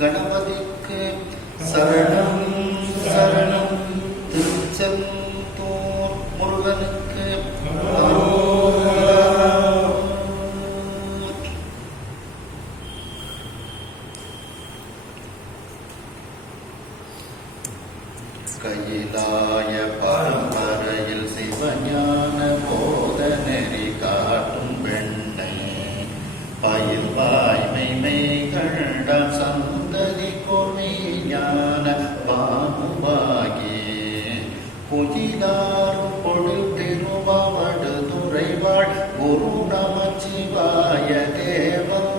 கணபதிக்கு சரணம் சரணம். திருச்செந்தூர் முருகனுக்கு கையிலாய பரம்பரையில் சிவஞான போத நெறி காட்டும் பெண்ணை பயில் வாய்மை கண்டான் சந்ததி கொலை ஞான பானுவாகி புதிதாரும் பொழில் திருவாவடு துறைவாழ் குரு நமச்சிவாய தேவன்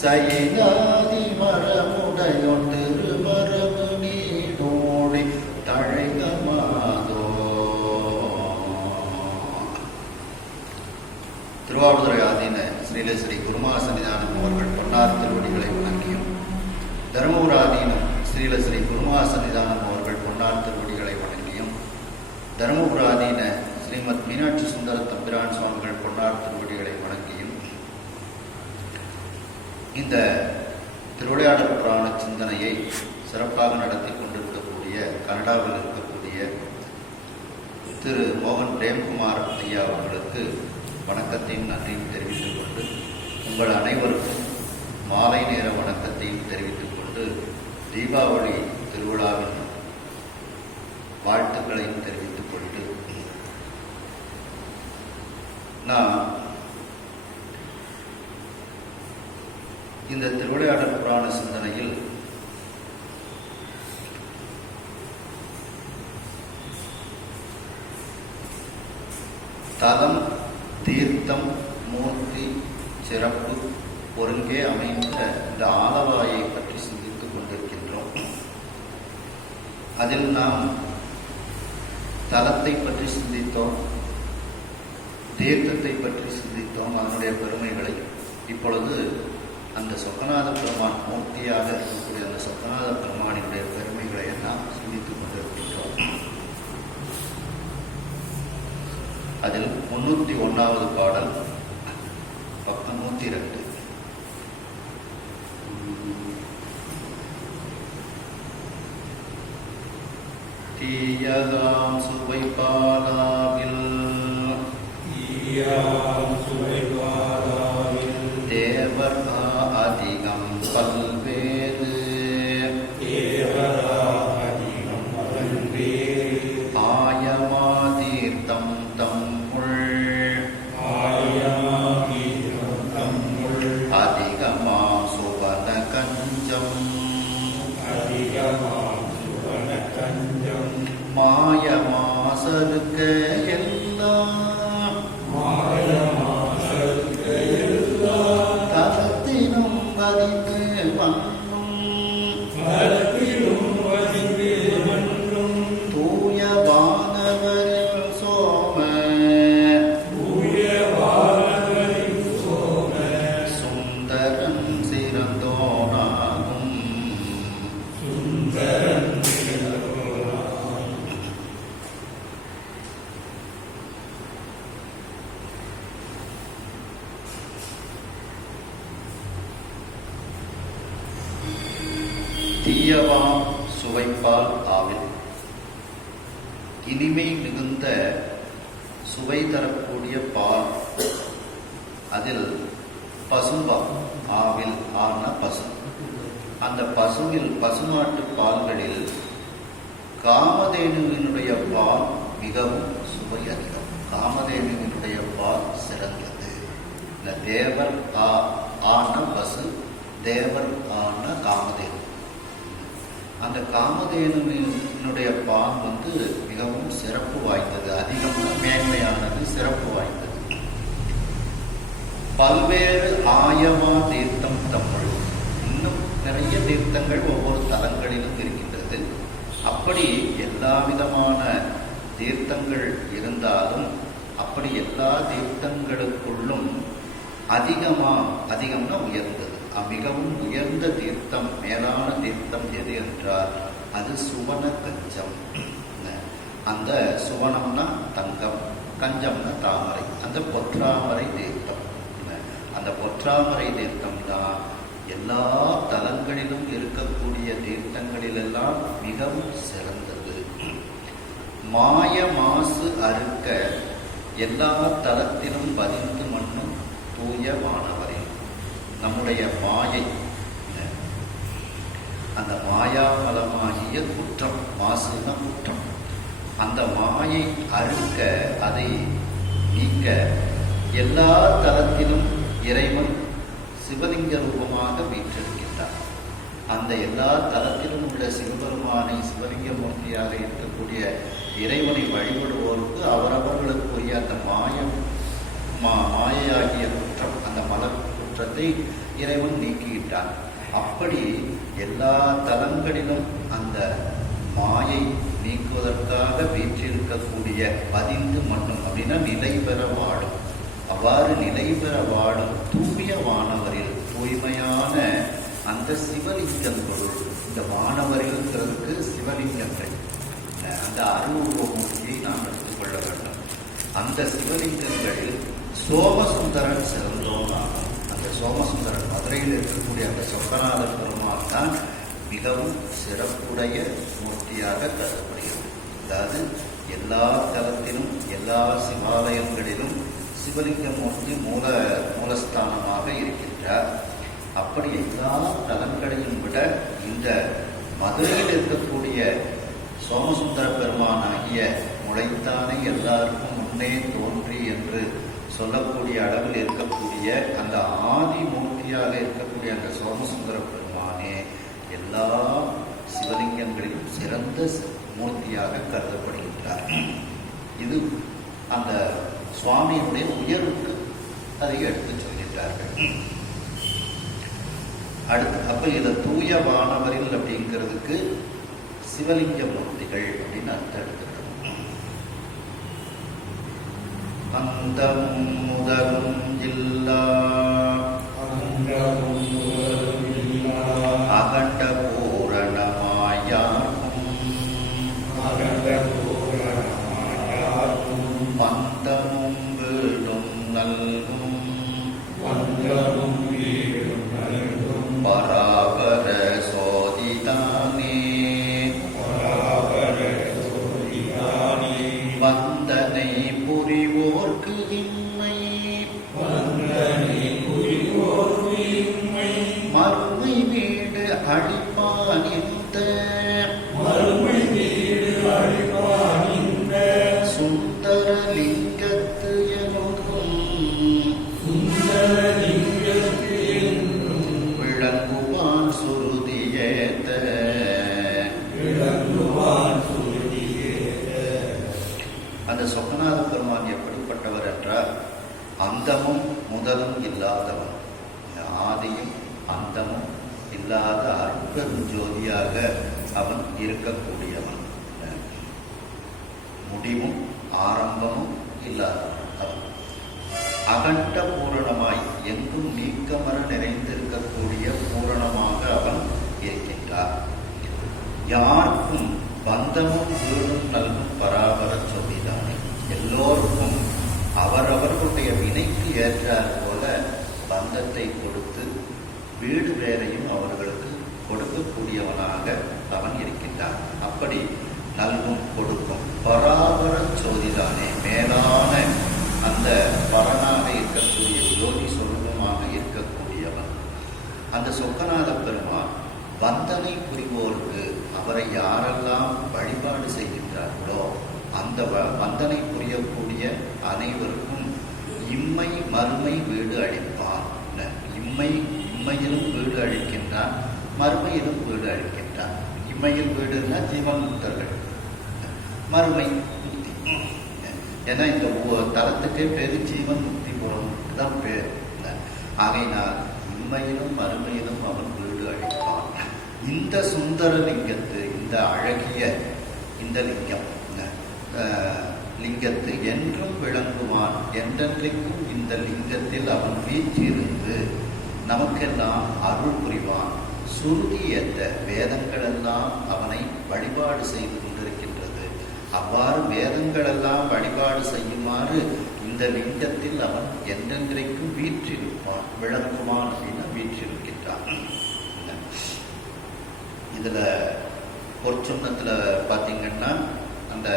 சைலாதி மரமுடையோன் திருமரபு நீடோடி தழைகமாதோ. திருவாவடுதுறை ஆதீன ஸ்ரீலஸ்ரீ குருமா சன்னிதானம் அவர்கள் பொன்னார் திருவடிகளை வணங்கியும், தருமபுர ஆதீனம் ஸ்ரீலஸ்ரீ குருமா சன்னிதானம் அவர்கள் பொன்னார் திருவடிகளை வணங்கியும், தருமபுர ஆதீன ஸ்ரீமத் மீனாட்சி சுந்தர தம்பிரான் சுவாமிகள் பொன்னார் திருவடிகளை வணங்கியும், இந்த திருவிளையாடல் புராண சிந்தனையை சிறப்பாக நடத்தி கொண்டிருக்கக்கூடிய கனடாவில் இருக்கக்கூடிய திரு மோகன் பிரேம்குமார் ஐயா அவர்களுக்கு வணக்கத்தையும் நன்றியும் தெரிவித்துக் கொண்டு, உங்கள் அனைவருக்கும் மாலை நேர வணக்கத்தையும் தெரிவித்துக் கொண்டு, தீபாவளி திருவிழாவின் வாழ்த்துக்களையும் தெரிவித்துக் கொண்டு, நான் இந்த திருவிளையாடல் புராண சிந்தனையில் தலம், தீர்த்தம், மூர்த்தி, சிறப்பு ஒருங்கே அமைந்த இந்த ஆலவாயை பற்றி சிந்தித்துக் கொண்டிருக்கின்றோம். அதில் நாம் தலத்தை பற்றி சிந்தித்தோம், தீர்த்தத்தை பற்றி சிந்தித்தோம், அதனுடைய பெருமைகளை. இப்பொழுது அந்த சொக்கநாத பெருமான் மூர்த்தியாக இருக்கக்கூடிய அந்த சொக்கநாத பெருமானினுடைய பெருமைகளை எல்லாம் சிந்தித்துக் கொண்டிருக்கின்றோம். அதில் 301வது பாடல் பக்கம் 102. தீயதாம் சுவை பாலாவில் தேவர் அதிகம் பல்வேறு ஆயமா தீர்த்தம் தம்முள் அதிகமா சுவன கஞ்சம் மாயமா சருக்க எல்லாம் தலத்தினும் வதித்து மண்ணும் தூய வானவரில் சோம சுந்தரன் சிறந்தோனாகும். தீயவாம் சுவைப்பால் ஆவில், இனிமை மிகுந்த சுவை தரக்கூடிய பால், அதில் பசும்பா ஆவில் ஆன பசு, அந்த பசுவில் பசுமாட்டு பால்களில் காமதேனுவினுடைய பால் மிகவும் சுவை அதிகம். காமதேனுவினுடைய பால் சிறந்தது. இந்த தேவர் ஆன பசு, தேவர் ஆன காமதேனு, அந்த காமதேனுவினுடைய பால் மிகவும் சிறப்பு வாய்ந்தது, அதிகம் மேன்மையானது, சிறப்பு வாய்ந்தது. பல்வேறு ஆயமா தீர்த்தம் தமிழ், இன்னும் நிறைய தீர்த்தங்கள் ஒவ்வொரு தலங்களிலும் இருக்கின்றது. அப்படி எல்லா விதமான தீர்த்தங்கள் இருந்தாலும், அப்படி எல்லா தீர்த்தங்களுக்குள்ளும் அதிகம்னா உயர்ந்தது, மிகவும் உயர்ந்த தீர்த்தம், மேலான தீர்த்தம் எது என்றால் அது சுவன கஞ்சம். அந்த சுவனம்னா தங்கம், கஞ்சம்னா தாமரை, அந்த பொற்றாமரை தீர்த்தம். அந்த பொற்றாமரை தீர்த்தம் தான் எல்லா தலங்களிலும் மிகவும் சிறந்தது. மாய மாசு அறுக்க எல்லா தலத்திலும் பதிந்து மண்ணும் தூய வானவரே. நம்முடைய மாயை, அந்த மாயாமலமாகிய குற்றம், மாசுனா குற்றம், அந்த மாயை அறுக்க, அதை நீக்க எல்லா தலத்திலும் இறைவன் சிவலிங்க ரூபமாக வீற்றிருக்கின்றார். அந்த எல்லா தலத்திலும் உள்ள சிவபெருமானை, சிவலிங்க மூர்த்தியாக இருக்கக்கூடிய இறைவனை வழிபடுவோருக்கு அவரவர்களுக்குரிய அந்த மாயையாகிய குற்றம், அந்த மல குற்றத்தை இறைவன் நீக்கிவிட்டார். அப்படி எல்லா தலங்களிலும் அந்த மாயை நீக்குவதற்காக வீற்றிருக்கக்கூடிய பதிந்து மண்ணும் அப்படின்னா நிலை பெற வாழும், அவ்வாறு நிலை பெற வாழும் தூய வானவரில், தூய்மையான அந்த சிவலிங்கங்களுள், இந்த வானவரில்ங்கிறதுக்கு சிவலிங்கங்கள், அந்த அருவுருவமூர்த்தியை நாம் எடுத்துக்கொள்ள வேண்டும். அந்த சிவலிங்கங்களில் சோமசுந்தரன் சிறந்தோனாகும். அந்த சோமசுந்தரன் மதுரையில் இருக்கக்கூடிய அந்த சொக்கநாத பெருமான் தான் மிகவும் சிறப்புடைய மூர்த்தியாக கருதப்படுகிறது. அதாவது எல்லா தலத்திலும் எல்லா சிவாலயங்களிலும் சிவலிங்க மூர்த்தி மூலஸ்தானமாக இருக்கின்றார். அப்படி எல்லா தலங்களையும் விட இந்த மதுரையில் இருக்கக்கூடிய சோமசுந்தர பெருமானாகிய முளைத்தானே எல்லாருக்கும் முன்னே தோன்றி என்று சொல்லக்கூடிய அளவில் இருக்கக்கூடிய அந்த ஆதி மூர்த்தியாக இருக்கக்கூடிய அந்த சோமசுந்தர பெருமானே எல்லா சிவலிங்கங்களிலும் சிறந்த மூர்த்தியாக கருதப்படுகின்றார். இது அந்த சுவாமியினுடைய உயர்வுக்கு அதை எடுத்து சொல்கின்றார்கள். அடுத்து அப்ப இதை தூய வானவரில் அப்படிங்கிறதுக்கு சிவலிங்க மூர்த்திகள் அப்படின்னு அர்த்தம் எடுத்துக்கணும். அந்தமும் முதலும் இல்லா அகண்ட பூரணமாயாகும் மந்தமும் வீடும் நல்கும் பராபர சோதிதானே வந்தனை புரிவோர்க்கு இன்மை மறுமை வீடு அழிப்பானிந்த சுந்தரலிங்கத்து எனும் விளங்குவான் சுருதியேத்த. அந்த சொக்கநாத பெருமான் எப்படிப்பட்டவர் என்றால் அந்தமும் முதலும் இல்லாதவன், ஆதியும் அந்தமும் இல்லாத அற்பெரும் ஜோதியாக அவன் இருக்கக்கூடியவன், முடிவும் ஆரம்பமும் இல்லாதவன் அவன். அகண்ட பூரணமாய் எங்கும் நீக்கமர நிறைந்திருக்கக்கூடிய பூரணமாக அவன் இருக்கின்றார். யாருக்கும் பந்தமும் வீடும் நல்கும் பராபர சொல்லிதானே. எல்லோருக்கும் அவரவர்களுடைய வினைக்கு ஏற்றார் போல பந்தத்தை கொடுத்து வீடு வேறையும் அவர்களுக்கு கொடுக்கக்கூடியவனாக அவன் இருக்கின்றான். அப்படி நல்கும் கொடுக்கும் பராபர சோதிதானே, மேலான அந்த பரனாக இருக்கக்கூடிய ஜோதி சொரூபமாக இருக்கக்கூடியவன். அந்த சொக்கநாத பெருமான் வந்தனை புரிவோருக்கு, அவரை யாரெல்லாம் வழிபாடு செய்கின்றார்களோ அந்த வந்தனை புரியக்கூடிய அனைவருக்கும் இம்மை மறுமை வீடு அளிப்பான். இம்மையிலும் வீடு அளிக்கின்றான், மறுமையிலும் வீடு அளிக்கின்றான். இம்மையில் வீடுன்னா ஜீவன் முக்தர்கள், மறுமை முக்தி. ஏன்னா இந்த தலத்துக்கே பேரு ஜீவன் முக்தி போறவனுக்கு தான் பேர். ஆகையினால் இம்மையிலும் மறுமையிலும் அவன் வீடு அளிப்பான். இந்த சுந்தர லிங்கத்து, இந்த அழகிய இந்த லிங்கத்து என்றும் விளங்குவான். என்றென்றைக்கும் இந்த லிங்கத்தில் அவன் வீற்றிருந்து நமக்கெல்லாம் அருள் புரிவான். சுருதியற்ற வேதங்களெல்லாம் அவனை வழிபாடு செய்து கொண்டிருக்கின்றது. அவ்வாறு வேதங்களெல்லாம் வழிபாடு செய்யுமாறு இந்த லிங்கத்தில் அவன் என்றென்றைக்கும் வீற்றிருப்பான். விளங்குவான் அப்படின்னா வீற்றிருக்கின்றான். இதுல பொற்சுண்ணத்தில் பார்த்தீங்கன்னா அந்த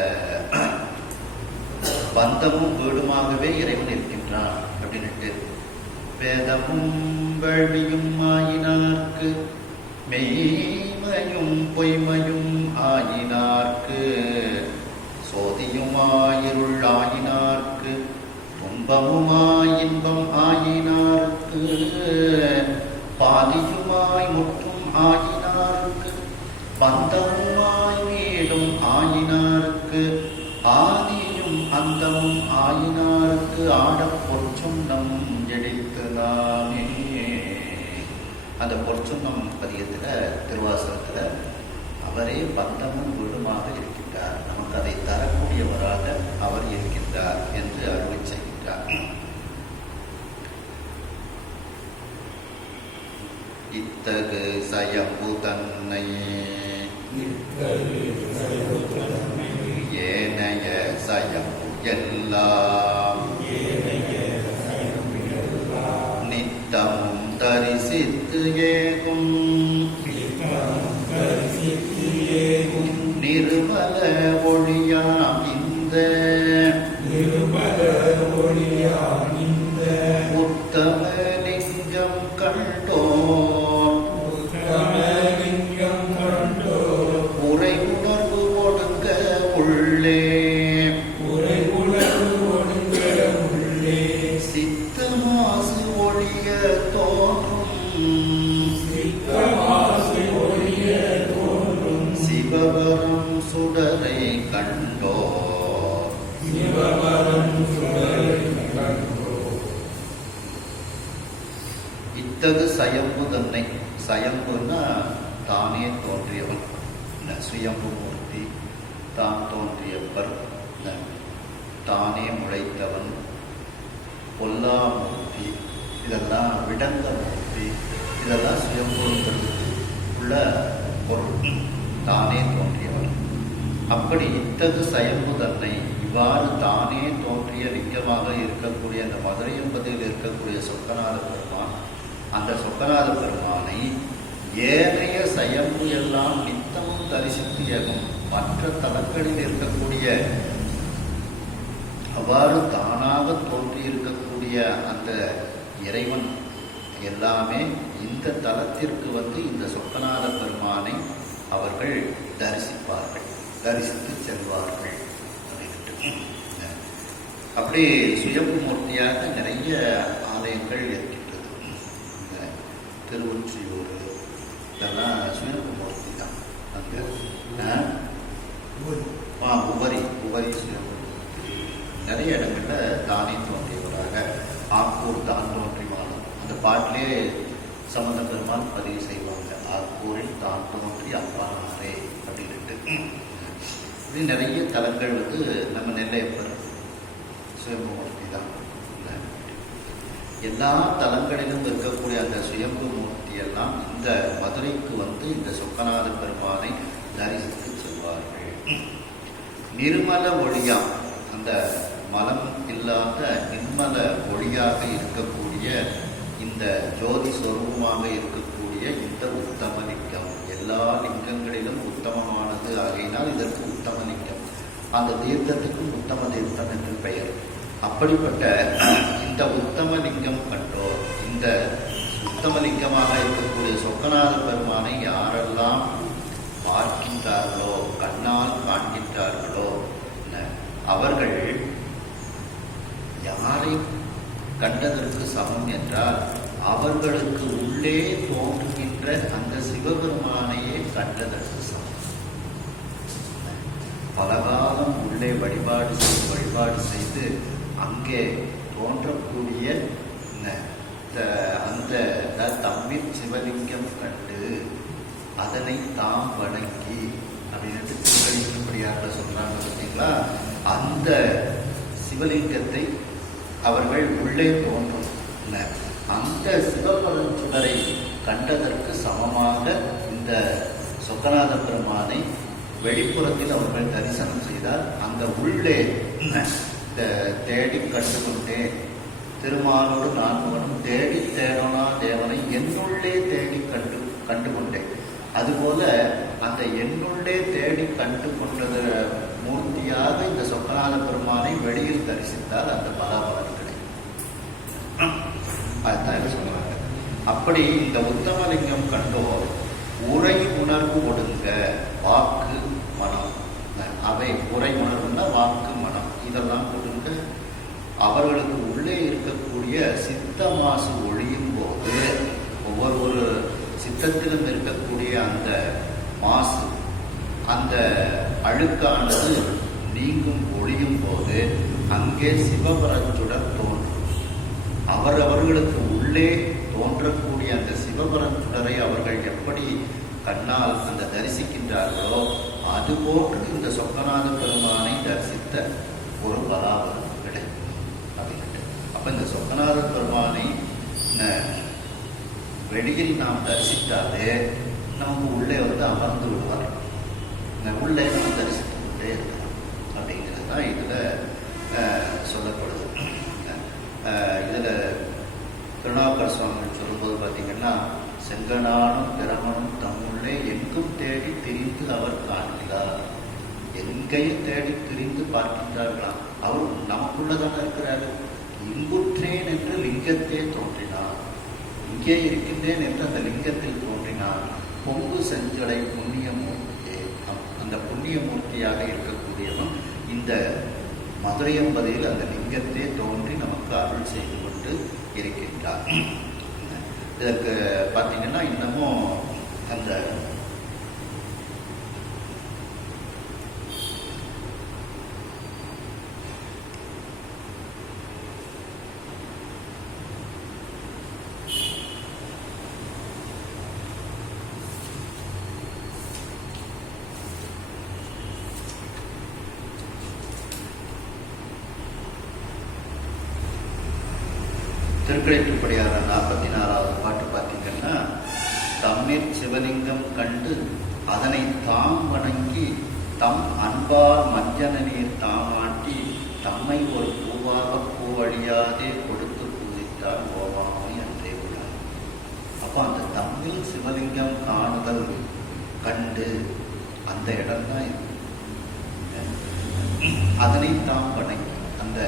பந்தமும் வீடுமாகவே இறைவன் இருக்கின்றான் அப்படின்ட்டு, வேதமும் வேள்வியும் ஆயினார்க்கு மெய்மையும் பொய்மையும் ஆயினார்க்கு சோதியுமாயிருள் ஆயினார்க்கு துன்பமுமாய் இன்பம் ஆயினார்க்கு பாதியுமாய் முற்றும் ஆயினார்க்கு பந்தமுமாய் வீடும் ஆயினார்க்கு ஆதியும் அந்தமும் ஆயினார்க்கு ஆடப் பொற்சுண்ணம் எடித்ததானே. அந்த பொற்சுண்ணம் பதியத்தில் திருவாசகத்தில் அவரே பந்தமும் வீடுமாக இருக்கின்றார், நமக்கு அதை தரக்கூடியவராக அவர் இருக்கின்றார் என்று அருளை செய்கின்றார். இத்தகு சயம்பு தன்னை ஏனைய சயம்பு எல்லாம் நித்தமும் தரிசித்து ஏகும் நிருமல ஒளியாம் இந்த உத்தம லிங்கம் கண்டோர் உரை உணர்வு ஒடுங்க உள்ளே சித்த மாசு ஒழிய தோன்றும் சிவவரம் சுடரை கண்டோர். இத்தகு சயம்பு தன்னை, சயம்புன்னா தானே தோன்றியவன், சுயம்பு மூர்த்தி, தான் தோன்றியவர், தானே முளைத்தவன், பொல்லாமூர்த்தி, இதெல்லாம் விடங்க மூர்த்தி, இதெல்லாம் சுயம்புங்கிறதுக்கு உள்ள பொருள், தானே தோன்றியவன். அப்படி இத்தகு சயம்பு தன்னை, இவ்வாறு தானே தோன்றிய லிங்கமாக இருக்கக்கூடிய அந்த மதுரை என்பதில் இருக்கக்கூடிய சொக்கநாத பெருமான், அந்த சொக்கநாத பெருமானை ஏனைய சயம்பு எல்லாம் நித்தமும் தரிசித்து ஏகும் மற்ற தலங்களில் இருக்கக்கூடிய அவ்வாறு தானாக தோன்றி இருக்கக்கூடிய அந்த இறைவன் எல்லாமே இந்த தலத்திற்கு வந்து இந்த சொக்கநாத பெருமானை அவர்கள் தரிசிப்பார்கள், தரிசித்து செல்வார்கள். அப்படி சுயம்பு மூர்த்தியாக நிறைய ஆலயங்கள் இருக்கின்றது. திருவொற்றியூர் இதெல்லாம் சுயம்பு மூர்த்தி தான். அங்கே உபரி சுயம்பு மூர்த்தி நிறைய இடங்களில் தானே தோன்றியவராக, ஆக்கூர் தான் தோன்றி மாறும் அந்த பாட்டிலே சம்பந்த பெருமான் பதிவு செய்வாங்க, ஆக்கூரில் தான் தோன்றி அப்பானாரே அப்படின்ட்டு. இப்படி நிறைய தலங்கள் வந்து நம்ம நெல்லையப்பர் சுயம்பு மூர்த்தி தான். எல்லா தலங்களிலும் இருக்கக்கூடிய அந்த சுயம்பு மூர்த்தி எல்லாம் இந்த மதுரைக்கு வந்து இந்த சொக்கநாத பெருமானை தரிசித்து செல்வார்கள். நிர்மல ஒளியா, அந்த மலம் இல்லாத நிர்மல ஒளியாக இருக்கக்கூடிய இந்த ஜோதி சொரூபமாக இருக்கக்கூடிய இந்த உத்தம லிங்கம், எல்லா லிங்கங்களிலும் உத்தமமானது ஆகையினால் இதற்கு உத்தம லிங்கம், அந்த தீர்த்தத்துக்கும் உத்தம தீர்த்தம் என்று பெயர். அப்படிப்பட்ட இந்த உத்தம லிங்கம் கண்டோர், இந்த உத்தம லிங்கமாக இருக்கக்கூடிய சொக்கநாத பெருமானை யாரெல்லாம் பார்க்கின்றார்களோ, கண்ணால் காண்கின்றார்களோ, அவர்கள் யாரை கண்டதற்கு சமம் என்றால் அவர்களுக்கு உள்ளே தோன்றுகின்ற அந்த சிவபெருமானையே கண்டதற்கு சமம். பலகாலம் உள்ளே வழிபாடு செய்து அங்கே தோன்றக்கூடிய அந்த தம்மில் சிவலிங்கம் கண்டு அதனை தாம் வணங்கி அப்படின்னு திருக்கழிப்படியாக சொல்றாங்க பார்த்தீங்களா, அந்த சிவலிங்கத்தை அவர்கள் உள்ளே தோன்றும் அந்த சிவபரஞ்சுடரை கண்டதற்கு சமமாக இந்த சொக்கநாத பெருமானை வெளிப்புறத்தில் அவர்கள் தரிசனம் செய்தால் அந்த உள்ளே தேடி கண்டுகொண்டே திருமாலோடு நான் தேடி தேடனா தேவனை என்னுள்ளே தேடி கண்டுகொண்டேன். அதுபோல அந்த என்னுள்ளே தேடி கண்டு கொண்டத மூர்த்தியாக இந்த சொக்கநாத பெருமானை வெளியில் தரிசித்தால் அந்த பலாபலன் கிடைக்கும். அதுதான் சொல்லுவாங்க. அப்படி இந்த உத்தமலிங்கம் கண்டோர் உரை உணர்வு ஒடுங்க வாக்கு மனம், அவை உரை உணர்வுன்னா வாக்கு மனம் இதெல்லாம் ஒடுங்க அவர்களுக்கு உள்ளே இருக்கக்கூடிய சித்த மாசு ஒழியும் போது, ஒவ்வொரு சித்தத்திலும் இருக்கக்கூடிய அந்த மாசு, அந்த அழுக்கானது நீங்கும் ஒழியும் போது அங்கே சிவபரஞ்சுடர் தோன்றும். அவர்களுக்கு உள்ளே தோன்றக்கூடிய அந்த சிவபரஞ்சுடரை அவர்கள் எப்படி கண்ணால் அந்த தரிசிக்கின்றார்களோ அதுபோன்று இந்த சொக்கநாத பெருமானை தரிசித்த ஒரு பலாபலம் கிடைக்கும் அப்படின்ட்டு. அப்ப இந்த சொக்கநாத பெருமானை வெளியில் நாம் தரிசித்தாலே நமக்கு உள்ளே அமர்ந்து விடுவார். உள்ளே நாம் தரிசித்து கொண்டே இருக்கலாம் அப்படிங்கிறது தான் இதுல சொல்லப்படுது. இதுல திருநாவுக்கர் சுவாமிகள் சொல்லும்போது பார்த்தீங்கன்னா, செங்கனானும் பிரமனும் தம்முள்ளே எங்கும் தேடி திரிந்து அவர் காண்கிறார். எங்கேயும் தேடி திரிந்து பார்க்கின்றார்களாம். அவர் நமக்குள்ளதான இருக்கிறாரு. இங்குற்றேன் என்று லிங்கத்தே தோன்றினார், இங்கே இருக்கின்றேன் என்று அந்த லிங்கத்தில் தோன்றினார். பொங்கு செஞ்சடை புண்ணியமூர்த்தியே, அந்த புண்ணியமூர்த்தியாக இருக்கக்கூடியவன் இந்த மதுரையம்பதியில் அந்த லிங்கத்தே தோன்றி நமக்கு அருள் செய்து கொண்டு இருக்கின்றார். இதற்கு பார்த்தீங்கன்னா இன்னமும் அந்த திருக்கடைத்துப்படியார் 44வது பாட்டு பார்த்தீங்கன்னா, தம்மிற் சிவலிங்கம் கண்டு அதனை தாம் வணங்கி தம் அன்பார் மஞ்சன நீர் தாமாட்டி தம்மை ஒரு பூவாக பூவழியாதே கொடுத்து பூஜித்தார் ஓவாமை அன்றே உள்ளார். அப்போ அந்த தம்மில் சிவலிங்கம் காணுதல் கண்டு அந்த இடம்தான் இது. அதனை தாம் வணங்கி அந்த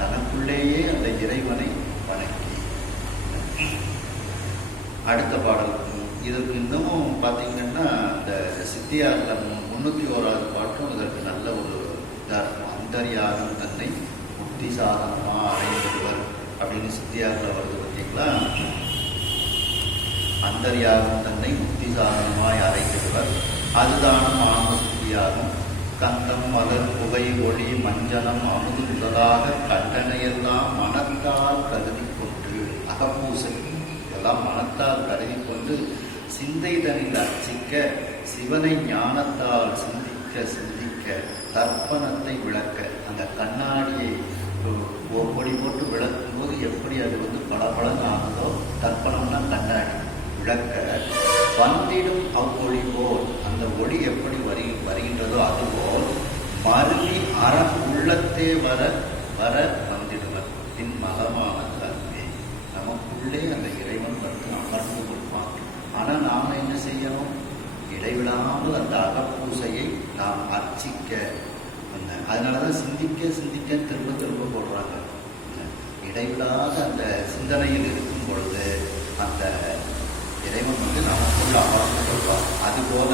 தனக்குள்ளேயே அந்த இறைவனை வணங்கி. அடுத்த பாடல் இதுக்கு இன்னமும் பார்த்தீங்கன்னா இந்த சித்தியார்ல 301வது பாட்டும் இதற்கு நல்ல ஒரு இதாக இருக்கும். அந்தர்யாகம் தன்னை முக்தி சாதனமா அடைந்தவர் அப்படின்னு சித்தியார்ல வருது பார்த்தீங்களா. அந்தர்யாகம் தன்னை முக்தி சாதனமாய் அடைந்தவர் அதுதானும் ஆன்ம சுத்தியாகும். கந்தம் மலர் புகை ஒளி மஞ்சனம் அமுது முதலாக கண்டனையெல்லாம் மனத்தால் கருதி கொண்டு, அகப்பூசை இதெல்லாம் மனத்தால் கருதி கொண்டு சிந்தை தனில் அர்ச்சிக்க சிவனை ஞானத்தால் சிந்திக்க சிந்திக்க தர்ப்பணத்தை விளக்க, அந்த கண்ணாடியை பொடி போட்டு விளக்கும் போது எப்படி அது பளபளன்னு ஆகுதோ, தர்ப்பணம்னா கண்ணாடி விளக்க வந்திடும் அவ்வொளி போல், அந்த ஒளி எப்படி வருகின்றதோ அதுபோல் மருவி அறம் உள்ளத்தே வர வர வந்திடுவர் பின் மதமானது அன்பே. நமக்குள்ளே அந்த இறைவன் அமர்ந்து கொடுப்பான். ஆனால் நாம் என்ன செய்யணும்? இடைவிடாமல் அந்த அகப்பூசையை நாம் அர்ச்சிக்க. அதனாலதான் சிந்திக்க சிந்திக்க திரும்ப திரும்ப போடுறாங்க. இடைவிடாத அந்த சிந்தனையில் இருக்கும் பொழுது அந்த இறைவன் நமக்குள்ள அமர்ந்து கொள்வார். அதுபோல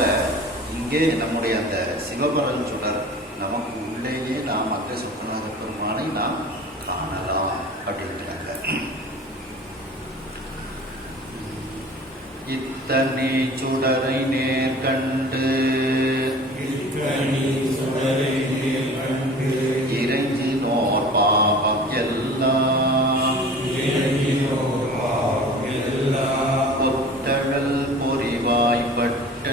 இங்கே நம்முடைய அந்த சிவபரஞ்சுடர் நமக்கு உள்ளேயே நாம் அந்த சொக்கநாத பெருமானை நாம் காணலாம் அப்படிங்கிறாங்க. இத்தனை சுடரை நேர் கண்டு இறைஞ்சினோர் பாவம் எல்லாம் கொத்தழல் பொறிவாய்ப்பட்ட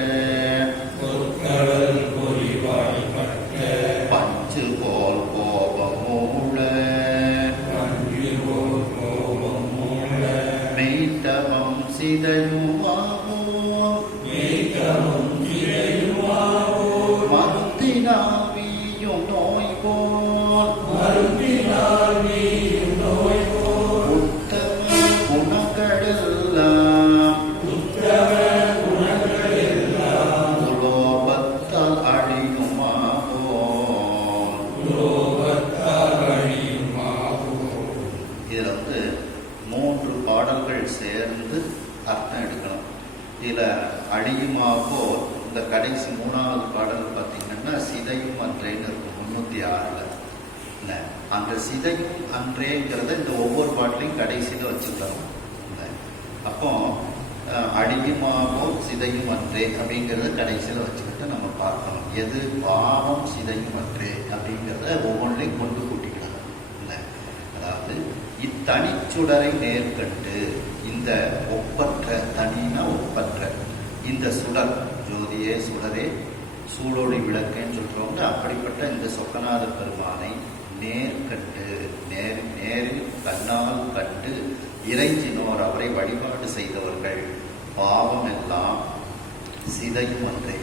பஞ்சு போல் கோபமூள மெய்த்தவம் சிதையுமாவோ அப்போ இந்த கடைசி 3வது பாடல் பார்த்தீங்கன்னா சிதையும் அன்றேன்னு இருக்கும் 306ல். அந்த சிதையும் அன்றேங்கிறத இந்த ஒவ்வொரு பாட்டிலையும் கடைசியில் வச்சுக்கலாம். அப்போ அடியுமாவோ சிதையும் அன்றே அப்படிங்கிறத கடைசியில் வச்சுக்கிட்டு நம்ம பார்க்கணும். எது பாவம் சிதையும் அன்றே அப்படிங்கிறத ஒவ்வொன்றையும் கொண்டு கூட்டிக்கலாம். அதாவது இத்தனிச்சுடரை நேர்கண்டு, இந்த ஒப்பற்ற, தனினா ஒப்பற்ற இந்த சுடர், ஜோதியே சுடரே சூடொளி விளக்கேன்னு சொல்றவங்க, அப்படிப்பட்ட இந்த சொக்கநாத பெருமானை நேர்கண்டு, நேரில் கண்ணால் கண்டு இறைஞ்சினோர், அவரை வழிபாடு செய்தவர்கள் பாவம் எல்லாம் சிதையும் அன்றே.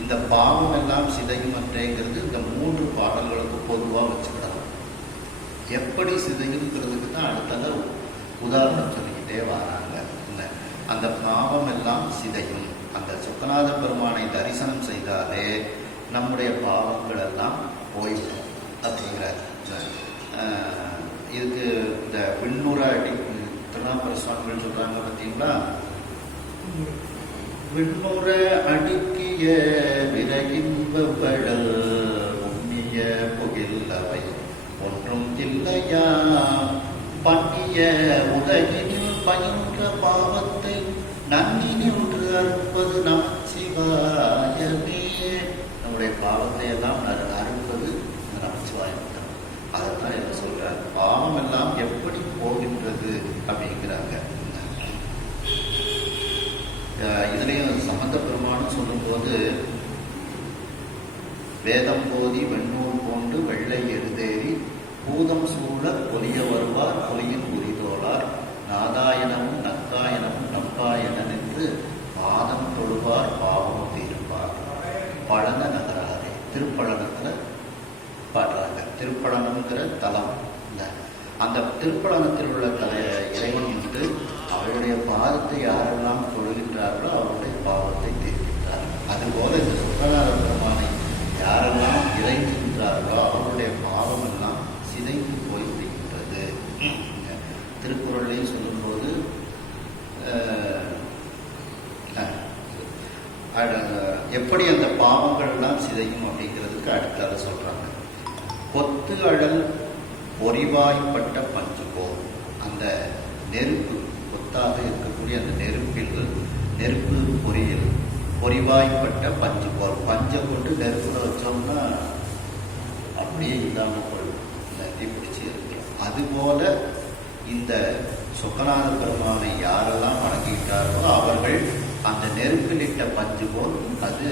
இந்த பாவம் எல்லாம் சிதையும் அன்றேங்கிறது இந்த 3 பாடல்களுக்கு பொதுவாக வச்சுக்கிடலாம். எப்படி சிதையுங்கிறதுக்கு தான் அடுத்தது உதாரணம் சொல்லிக்கிட்டே வராங்க. அந்த பாவம் எல்லாம் சிதையும், அந்த சொக்கநாத பெருமானை தரிசனம் செய்தாலே நம்முடைய பாவங்கள் எல்லாம் போய்விடும் அப்படிங்கிறார். இதுக்கு இந்த விண்ணுற அடி திருநாப்பர சுவாமிகள் சொல்றாங்க பார்த்தீங்களா, விண்ணுற அடுக்கிய விரகின்பவழல் உண்ணிய புகில்லவை ஒன்றும் இல்லையா, பண்ணிய உலகினில் பயின்ற பாவத்தை நன்னி நின்று அறுப்பது நமச்சிவாயமே. நம்முடைய பாவத்தை எல்லாம் அறுப்பது நமச்சிவாயம். அதைத்தான் என்ன சொல்றாரு, பாவம் எல்லாம் எப்படி போகின்றது அப்படிங்கிறாங்க. இதுலயும் சம்பந்த பெருமானும் சொல்லும்போது, வேதம் போதி வெண்ணூர் போன்று வெள்ளை எழுதேறி பூதம் சூழ பொலிய வருவார் பொலியின் புரிதோளார், நாதாயனமும் நக்காயனமும் நம்பாயனன் என்று பாதம் தொழுவார் பாவம் தீர்ப்பார் பழன நகராரே. திருப்பழனத்துல பாடுறாங்க. திருப்பழனம்ங்கிற தலம். அந்த திருப்பழனத்தில் உள்ள இறைவன் வந்து அவருடைய பாதத்தை யாரெல்லாம் தொழுகின்றார்களோ அவருடைய பாவத்தை தீர்க்கின்றார். அதுபோல இந்த சொக்கநாத பெருமானை யாரெல்லாம் இறைக்கின்றார்களோ அவருடைய பாவம் எல்லாம் சிதைந்து போய்விடுகின்றது. திருக்குறளையும் சொல்லும்போது எப்படி அந்த பாவங்கள் எல்லாம் சிதையும் அப்படிங்கிறதுக்கு அடுத்தது சொல்றாங்க. கொத்து அழல் பொறிவாய்ப்பட்ட பஞ்சு போல், அந்த நெருப்பு கொத்தாக இருக்கக்கூடிய அந்த நெருப்பு பொறியில் பொறிவாய்ப்பட்ட பஞ்சு போல், பஞ்சை கொண்டு நெருப்புல வச்சோம்னா அப்படியே இல்லாமல் போயிடும், தீப்பிடிச்சு இருக்கு. அதுபோல இந்த சொக்கநாத பெருமானை யாரெல்லாம் வணங்குகிறார்களோ அவர்கள் அந்த நெருப்பிலிட்ட பஞ்சு போல் அது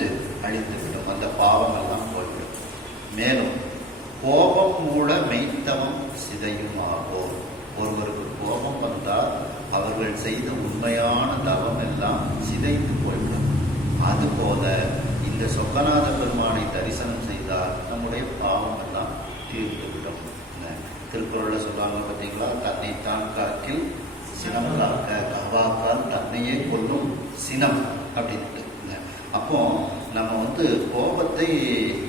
அழிந்துவிடும், அந்த பாவம் எல்லாம் போய்விடும். மேலும் கோபம் மூல மெய்த்தவம் சிதையுமாகோ, ஒருவருக்கு கோபம் வந்தால் அவர்கள் செய்த உண்மையான தவம் எல்லாம் சிதைந்து போய்விடும். அதுபோல இந்த சொக்கநாத பெருமானை தரிசனம் செய்தால் நம்முடைய பாவம் எல்லாம் தீர்ந்துவிடும். திருக்குறள்ல சொல்லுவாங்க பார்த்தீங்களா, தன்னைத்தான் காக்கில் சினம் காக்க, கவாக்கால் தன்னையே கொல்லும் சினம் அப்படின்ட்டு. அப்போ நம்ம வந்து கோபத்தை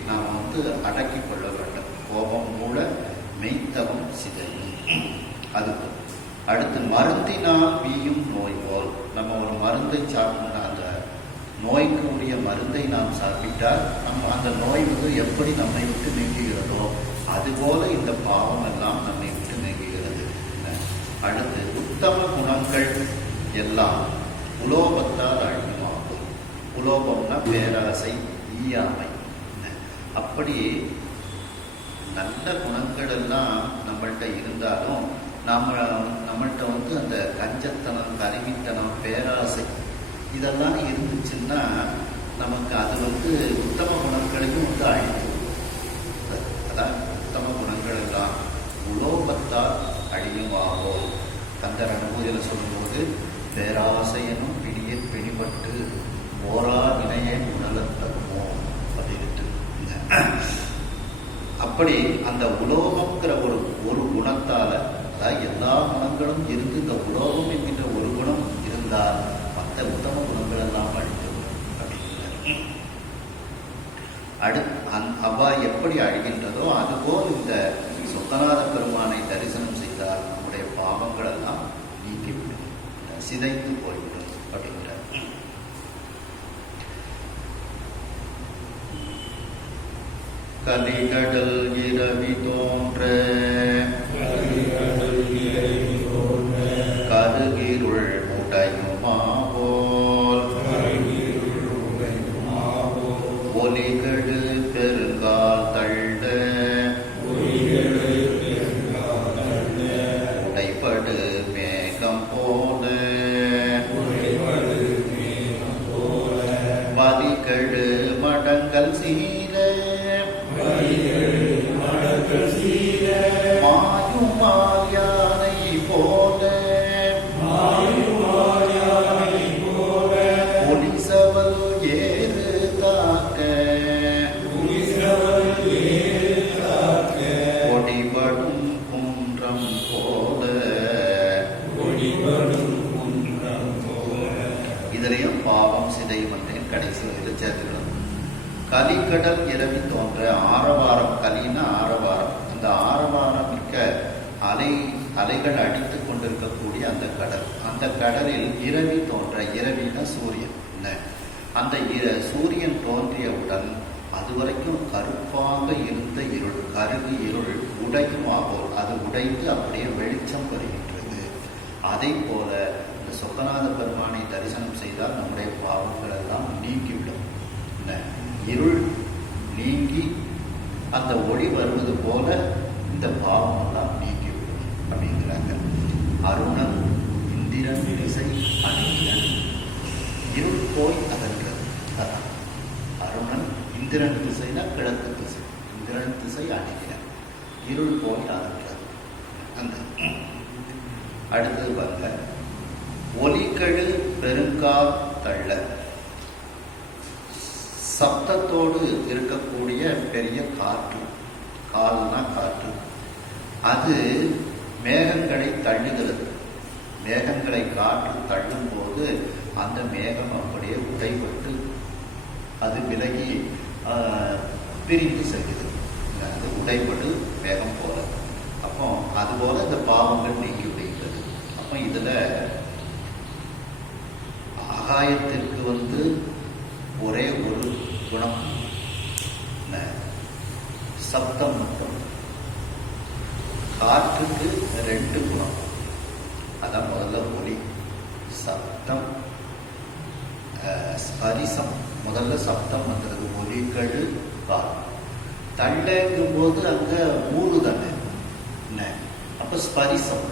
நாம் வந்து அடக்கி கொள்ள வேண்டும். கோபம் மூல மெய்த்தவம் சிதையும். அது அடுத்து மருந்தினால் வீயும் நோய் போல், நம்ம ஒரு மருந்தை சாப்பிட்டா அந்த நோய்க்கு உரிய மருந்தை நாம் சாப்பிட்டால் நம்ம அந்த நோய் வந்து எப்படி நம்மை விட்டு நீங்குகிறதோ அதுபோல இந்த பாவம் எல்லாம் நம்மை விட்டு நீங்குகிறது. அடுத்து உத்தம குணங்கள் எல்லாம் உலோபத்தால் அழிமாகும். உலோபம்னா பேராசை, ஈயாமை. அப்படி நல்ல குணங்கள் எல்லாம் நம்மள்கிட்ட இருந்தாலும் நம்மள்கிட்ட வந்து அந்த கஞ்சத்தனம், கருவித்தனம், பேராசை இதெல்லாம் இருந்துச்சுன்னா நமக்கு அது வந்து உத்தம குணங்களையும் வந்து அழிக்கும். அதான் உத்தம குணங்கள் எல்லாம் உலோபத்தால் அழியுமாகோ. கந்தர் அனுபூதியில் சொல்லும்போது, பேராசையனும் பிடியில் பிடிபட்டு ஓரா வினையை உணரத்தகுமோ அப்படின்ட்டு. அப்படி அந்த உலோகம்ங்கிற ஒரு குணத்தால, அதாவது எல்லா குணங்களும் இருந்து இந்த உலோகம் என்கின்ற ஒரு குணம் இருந்தால் மற்ற உத்தம குணங்கள் எல்லாம் அழிந்துவிடும் அப்படிங்கிறார். அவ்வா எப்படி அழிகின்றதோ அதுபோல் இந்த சொக்கநாத பெருமானை தரிசனம் செய்தால் நம்முடைய பாவங்கள் எல்லாம் நீக்கிவிடும், சிதைந்து போய்விடும் அப்படிங்கிறார். கலிகடல் இரவி தோன்ற கருகிருள் உடையுமாவோல் ஒலிகடு பெருங்கால் தள்ள உடைபடு மேகம் போல மதிகடு மடங்கள் சீர மாயும் மாயானை போல ஒலிசவல் ஏறு தாக்க கொடிபடும் குன்றம் போல. இதுலயும் பாவம் சிதை மன்றேன் கடைசி வரையில் சேர்த்துக்கணும். கலிக்கடல் இரவி தோன்ற ஆரவாரம், கலின்னா ஆரவாரம், அந்த ஆரவாரம் மிக்க அலைகள் அடித்துக் கொண்டிருக்கக்கூடிய அந்த கடல், அந்த கடலில் இரவி தோன்ற, இரவினா சூரியன், அந்த சூரியன் தோன்றியவுடன் அதுவரைக்கும் கருப்பாக இருந்த இருள், கருகு இருள் உடையும் ஆகும், அது உடைந்து அப்படியே வெளிச்சம் பெறுகின்றது. அதை போல இந்த சொக்கநாத பெருமானை தரிசனம் செய்தால் நம்முடைய பாவங்கள் எல்லாம் நீங்கிவிடும். இருள் நீங்கி அந்த ஒளி வருவது போல இந்த பாவம் எல்லாம் நீங்கிவிடும் அப்படிங்கிறாங்க. அருணன் இந்திரன் திசை அணிகிறன், இருள் போய் அகன்றது. அதான் அருணன், இந்திரன் திசைனா கிழக்கு திசை, இந்திரன் திசை அணிகிறன், இருள் போய் அகன்றது. அந்த அடுத்தது பாருங்க, ஒலிகழு பெருங்கால் தள்ள, சப்தத்தோடு இருக்கக்கூடிய பெரிய காற்று, கால்னா காற்று, அது மேகங்களை தள்ளுகிறது. மேகங்களை காற்று தள்ளும் போது அந்த மேகம் அப்படியே உடைபட்டு அது விலகி பிரிந்து செல்கிறது. அது உடைபட்டு மேகம் போல. அப்போ அதுபோல இந்த பாவங்கள் நீங்கி விடுகிறது. அப்போ இதுல ஆகாயத்திற்கு ஒரே ஒரு குணம், சப்தம் மட்டும். காற்றுக்கு 2 குணம். அதான் முதல்ல ஒலி, சப்தம், ஸ்பரிசம். முதல்ல சப்தம் வந்துடுது, ஒலிகழு காற்று. தள்ளங்கும் போது அங்க ஊரு தானே, அப்ப ஸ்பரிசம்.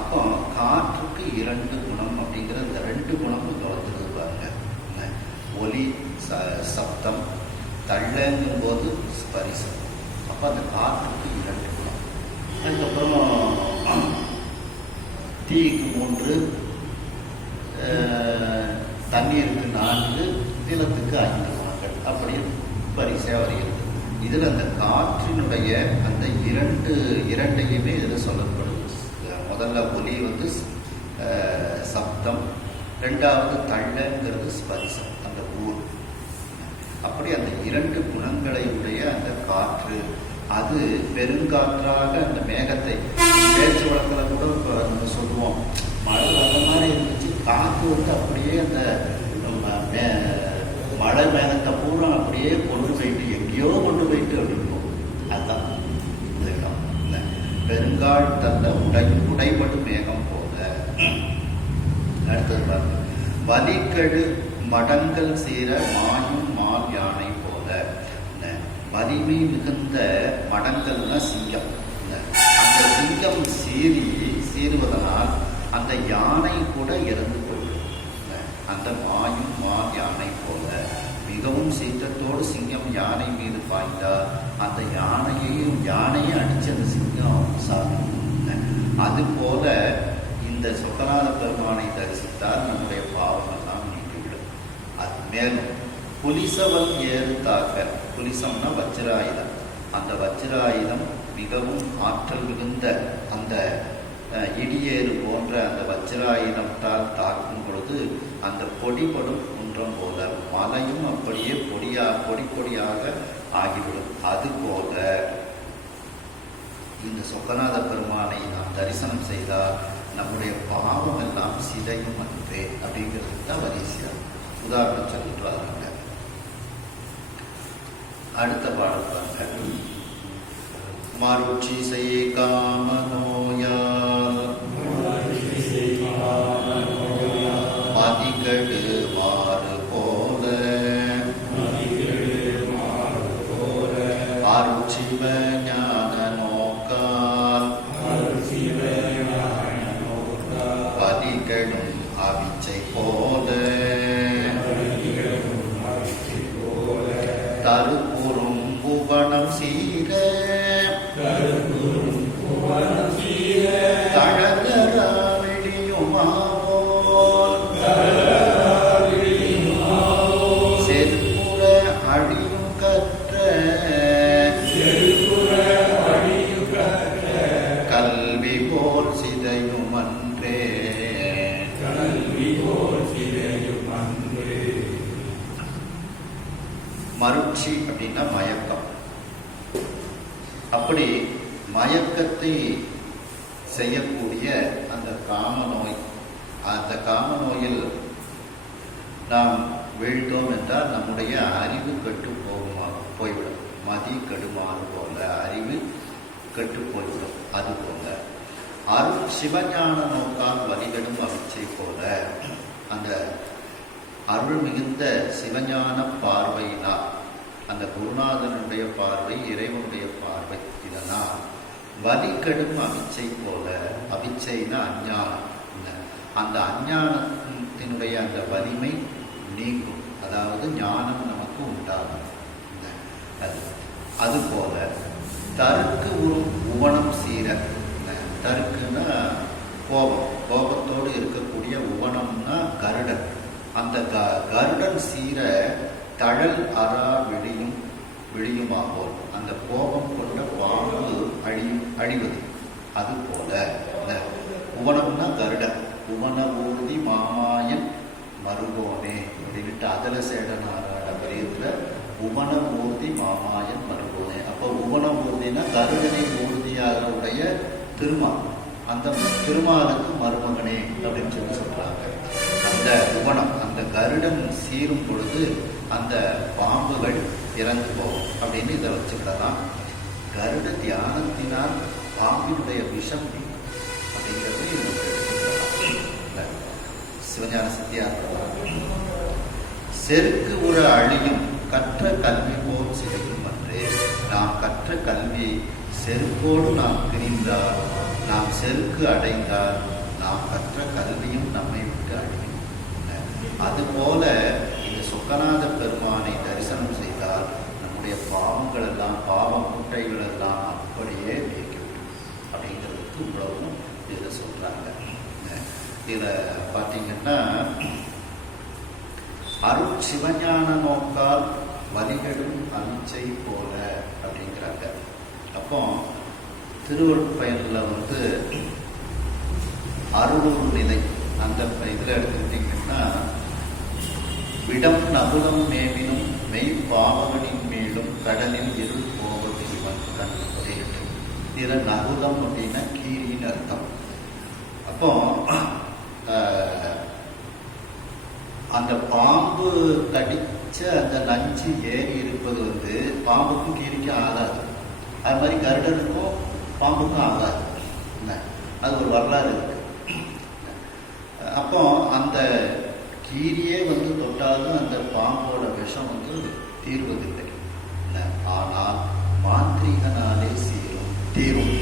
அப்போ காற்றுக்கு 2 குணம் அப்படிங்கிற இந்த 2 குணமும் வந்துடுது பாருங்க. ஒலி சப்தம், தள்ளங்கும் போது ஸ்பரிசம். அப்ப அந்த காற்றுக்கு 2 குணம். அதுக்கப்புறம் தீக்கு 3, தண்ணீருக்கு 4, நிலத்துக்கு 5 குணங்கள் அப்படி பரிசா வருகிறது. இதுல அந்த காற்றினுடைய அந்த இரண்டையுமே இதுல சொல்லப்படுது. முதல்ல ஒலி சப்தம், 2வது தள்ளங்கிறது ஸ்பரிசம், அந்த ஊர். அப்படி அந்த 2 குணங்களை உடைய அந்த காற்று, அது பெருங்காற்றாக அந்த மேகத்தை, பேச்சு வழக்கில் கூட நம்ம சொல்லுவோம், மழை வந்த மாதிரி இருந்துச்சு, காற்று அப்படியே அந்த மழை மேகத்தை பூரா அப்படியே கொண்டு போயிட்டு எங்கேயோ கொண்டு போயிட்டு அப்படின்போம். அதுதான் இந்த இடம். பெருங்கால் தந்த உடைபடு மேகம் போல. அடுத்தது பாருங்க, வலிகழு மடங்கள் சேர மாயும் மால் யானை போல. வலிமை மிகுந்த மடங்கள்னா சிங்கம். அந்த சிங்கம் சீறுவதனால் அந்த யானை கூட இறந்து போயிடும். அந்த மாயும் மால் யானை போல மிகவும் சீற்றத்தோடு சிங்கம் யானை மீது பாய்ந்தால் அந்த யானையை அடிச்சு அந்த சிங்கம் சாப்பிடும். அது போல இந்த சொக்கநாத பெருமானை தரிசித்தால் நம்முடைய பாவங்கள்லாம் நீங்கிவிடும். அது மேலும் புலிசவல் ஏறு தாக்க, புலிசம்னா வஜ்ராயுதம், அந்த வஜ்ராயுதம் மிகவும் ஆற்றல் மிகுந்த அந்த இடியேறு போன்ற அந்த வஜ்ராயுதத்தால் தாக்கும் பொழுது அந்த பொடிபடும் குன்றம் போல மலையும் அப்படியே பொடி பொடியாக ஆகிவிடும். அதுபோல இந்த சொக்கநாத பெருமானை நாம் தரிசனம் செய்தால் நம்முடைய பாவம் எல்லாம் சிதையும் அன்றே அப்படிங்கிறது தான் வரிசையா உதாரணம் சொல்லிட்டு வராங்க. அடுத்த பாடல் மருட்சிசை காமநோயால் மதிகடு மாறு போல அருட்சிவ ஞான நோக்கால் பதிகடும் அவிச்சை போல தருப்புறும் புவனம் சீர தழலரா விழியுமாவோல் செற்புற அழியும் கற்ற கல்வி போல் சிதையும் அன்றே. மருட்சி அப்படின்னா மயக்கம். அப்படி மயக்கத்தை செய்யக்கூடிய அந்த காமநோய், அந்த காமநோயில் நாம் வீழ்ந்தோம் என்றால் நம்முடைய அறிவு கெட்டு போய்விடும். மதி கெடுமாறு போல அறிவு கெட்டு போய்விடும். அது போல அருள் சிவஞான நோக்கால் வழிகடும் அவிச்சை போல அந்த அருள் மிகுந்த சிவஞான பார்வையினால், அந்த குருநாதனுடைய பார்வை, இறைவனுடைய பார்வை, இதனால் வலிகடும் அவிச்சை போல, அவிச்சைனா அஞ்ஞானம், அந்த அஞ்ஞானத்தினுடைய அந்த வலிமை நீங்கும். அதாவது ஞானம் நமக்கு உண்டாகும். அதுபோல தருக்கு ஒரு உவனம் சீர, தருக்குன்னா கோபம், கோபத்தோடு இருக்கக்கூடிய உவனம்னா கருடன். அந்த கருடன் சீர தழல் அரா விழியுமாகோல், அந்த கோபம் கொண்ட பாம்பு அழிவது. அது போல உவனம்னா கருடன். உவன ஊர்தி மாமாயன் மருகோனே அப்படின்ட்டு அதல சேடனாரோட பெரியதுல உவன ஊர்தி மாமாயன் மருகோனே. அப்போ உவன ஊர்தினா கருடனை ஊர்தியாக உடைய திருமால், அந்த திருமாலுக்கு மருமகனே அப்படின்னு சொல்லி சொல்றாங்க. அந்த உவனம், அந்த கருடன் சீரும் பொழுது அந்த பாம்புகள் இறந்து போகும் அப்படின்னு இதை வச்சுக்கிடலாம். கருட தியானத்தினால் பாம்பினுடைய விஷம் அப்படிங்கிறது சிவஞான சித்தியார் செருக்கு ஒரு அழியும் கற்ற கல்வி போல் சிதையும் என்று. நாம் கற்ற கல்வி செருக்கோடு நாம் பிரிந்தால், நாம் செருக்கு அடைந்தால், நாம் கற்ற கல்வியும் நம்மை விட்டு அழியும். அதுபோல இந்த சொக்கநாத பெருமானை தரிசனம் செய்தால் நம்முடைய பாவங்கள் எல்லாம், பாவ மூட்டைகள் எல்லாம் அப்படியே நீக்கிவிடும் அப்படிங்கிறதுக்கு இவ்வளவும் இதில் சொல்றாங்க. இதில் பார்த்தீங்கன்னா அருள் சிவஞான நோக்கால் வலிகடும் அஞ்சை போல அப்படிங்கிறாங்க. அப்போ திருவருட்பயனில் அருளூர் நிலை அந்த இதில் எடுத்துக்கிட்டிங்கன்னா விடம் நகுலம் மேவினும் மெய் பாவகனின் மேலும் கடலில் இருள் போவது இவன் கண் புதையிட்டு. இதில் நகுலம் அப்படின்னா கீரின்னு அர்த்தம். அப்போ அந்த பாம்பு கடிச்ச அந்த நஞ்சு ஏறி இருப்பது பாம்புக்கும் கீரிக்கும் ஆகாது. அது மாதிரி கருடனுக்கும் பாம்புக்கும் ஆகாது. அது ஒரு வரலாறு இருக்கு. அப்போ அந்த கீரியே தொட்டாலும் அந்த பாம்போட விஷம் தீர்வதில்லை. ஆனால் மாந்திரிகனாலே தீரும்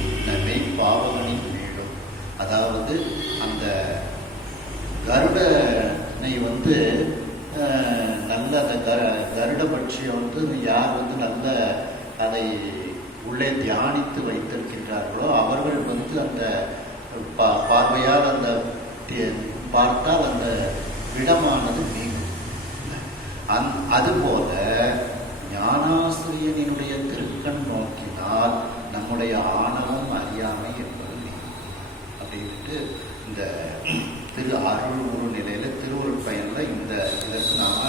மெய் பாவகனின் மேலும். அதாவது அந்த கருடனை நல்ல அந்த கருட பட்சியை யார் நல்ல அதை உள்ளே தியானித்து வைத்திருக்கின்றார்களோ அவர்கள் அந்த பார்வையால் அந்த பார்த்தால் அந்த இடமானது நீங்கும். அதுபோல ஞானாசிரியனுடைய திருக்கண் நோக்கினால் நம்முடைய ஆணவம் அறியாமை என்பது நீங்கும் அப்படின்ட்டு இந்த திரு அருள் நிலையில திருவருள் பயன்ல இந்த இதற்கு நாம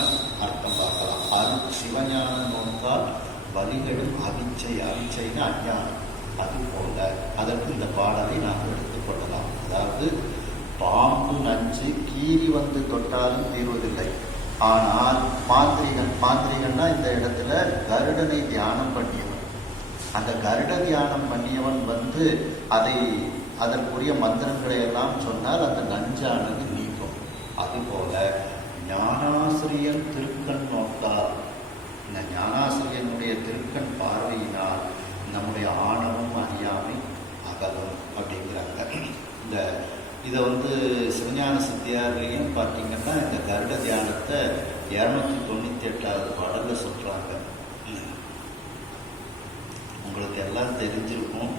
அர்த்தம் பார்க்கலாம். அருள் சிவஞான நோக்கால் வலிகளும் அவிச்சைன்னு அஞ்ஞானம். அது போல அதற்கு இந்த பாடலை நாம் எடுத்துக்கொள்ளலாம். அதாவது பாம்பு நஞ்சு கீறி தொட்டாலும் தீர்வதில்லை. ஆனால் மாந்திரிகன்னா இந்த இடத்துல கருடனை தியானம் பண்ணியவன். அந்த கருட தியானம் பண்ணியவன் அதற்குரிய மந்திரங்களை எல்லாம் சொன்னால் அந்த நஞ்சானது நீக்கும். அதுபோல ஞானாசிரியன் திருக்கண் நோக்கால், இந்த ஞானாசிரியனுடைய திருக்கண் பார்வையினால் நம்முடைய ஆணவம் அறியாமை அகலும் அப்படிங்கிறாங்க. இதை சிவஞான சித்தியாரிலையும் பார்த்தீங்கன்னா இந்த கருட தியானத்தை 298வது பாடல்ல சொல்றாங்க. உங்களுக்கு எல்லாம் தெரிஞ்சிருக்கும்,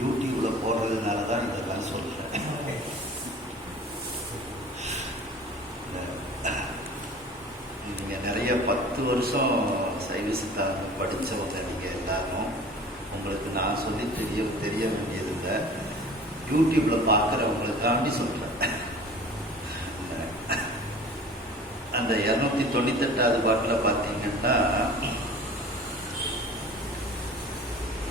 யூடியூப்ல போடுறதுனால தான் இதெல்லாம் சொல்றேன். நீங்க நிறைய 10 வருஷம் சைவ சித்தாந்தம் படிச்சவங்க நீங்க எல்லாரும், உங்களுக்கு நான் சொல்லி தெரிய வேண்டியது இல்லை, யூடியூப்ல பார்க்குறவங்களுக்காண்டி சொல்றேன். அந்த 298வது பாட்டில் பார்த்தீங்கன்னா,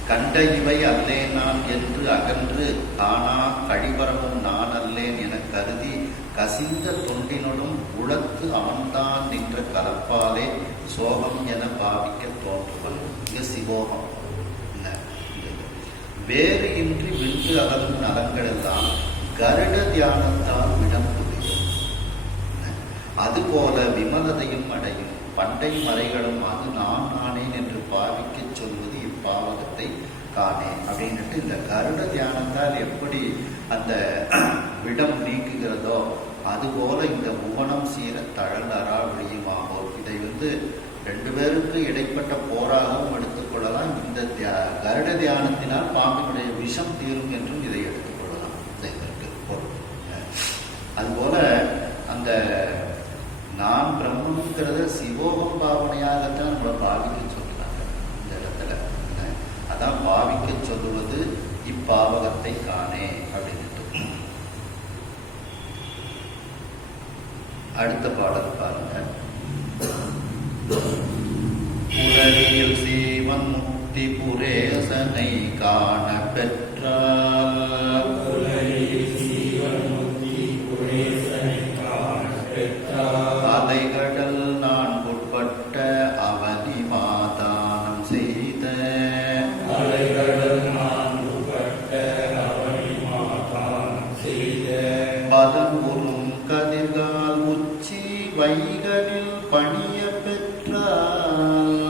கண்ட இவை அல்லேன் நான் என்று அகன்று தானா கழிவரமும் நான் அல்லேன் என கருதி கசிந்த தொண்டினுடன் உளத்து அவன்தான் நின்ற கலப்பாலே சோகம் என பாவிக்க தோன்றுவன். இங்க சிவோகம் வேறு இன்றி விண்டு அகலும் நலங்கள் எல்லாம் கருட தியானத்தால் விடம் புரியும். அதுபோல விமலதையும் அடையும் பண்டை மறைகளும் அது நான் நானேன் என்று பாவிக்க சொல்வது இப்பாவகத்தை காணேன் அப்படின்ட்டு இந்த கருட தியானத்தால் எப்படி அந்த விடம் நீக்குகிறதோ அதுபோல இந்த புவனம் சீர தழல் அரா விழியுமாகும். இதை 2 பேருக்கு இடைப்பட்ட போராகவும் எடுத்துக்கொள்ளலாம். இந்த கருட தியானத்தினால் பாம்பினுடைய விஷம் தீரும் என்றும் இதை எடுத்துக்கொள்ளலாம். அதுபோல அந்த நான் பிரம்மங்கிறத சிவோகம் பாவனையாகத்தான் நம்மளை பாவிக்க சொல்றாங்க இந்த இடத்துல. அதான் பாவிக்க சொல்லுவது இப்பாவகத்தை காணே அப்படின்ட்டு. அடுத்த பாடல் பாருங்க. உலகில் சீவன் முக்தி புரேசனை காண பெற்றால் அலைகடல் நான் உட்பட்ட அவனி மாதானம் செய்த பதம் உறும் கதிர்கால் உச்சி வைகளில் பணிய பெற்றால்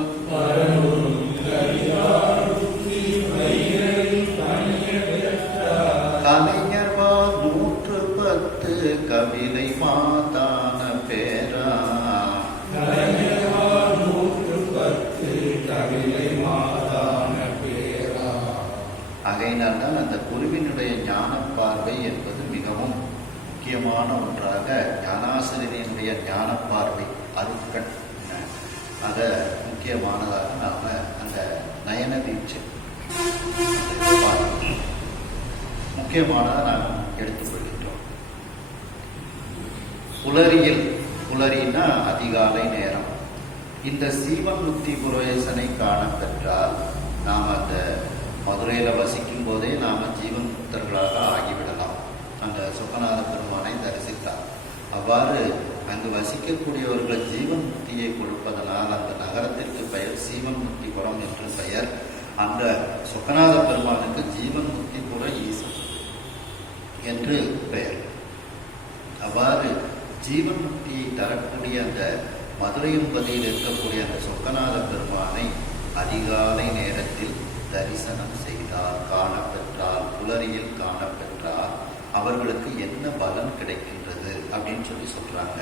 கலைஞர்வார் 110 கவிலை மாதான பேரா. ஆகையினால்தான் அந்த குருவினுடைய ஞான பார்வை என்பது மிகவும் முக்கியமான ஒன்றாக, ஞானாசிரியனுடைய ஞான பார்வை அருட்கண் அத முக்கியமானதாக நாம அந்த நயன வீழ்ச்சி முக்கியமானதாக நாம் எடுத்துக்கொள்கின்றோம். புலரினா அதிகாலை நேரம். இந்த சீவன் முக்தி புரோயசனை காண பெற்றால் நாம் அந்த மதுரையில வசிக்கும் போதே நாம ஜீவன் முக்தர்களாக ஆகிவிடலாம். அந்த சொக்கநாத பெருமானை தரிசித்தார். அவ்வாறு அங்கு வசிக்கக்கூடியவர்கள் ஜீவன் முக்தியை கொடுப்பதனால் அந்த நகரத்திற்கு பெயர் சீவன் முக்திபுரம் என்று பெயர். அந்த சொக்கநாத பெருமானுக்கு ஜீவன் முக்திபுர ஈசன் என்று பெயர். அவ்வாறு ஜீவன் முக்தியை தரக்கூடிய அந்த மதுரை என்பதில் இருக்கக்கூடிய அந்த சொக்கநாத பெருமானை அதிகாலை நேரத்தில் தரிசனம் செய்தார், காணப்பெற்றால், புலரியில் காணப்பெற்றால் அவர்களுக்கு என்ன பலன் கிடைக்கின்றது அப்படின்னு சொல்றாங்க.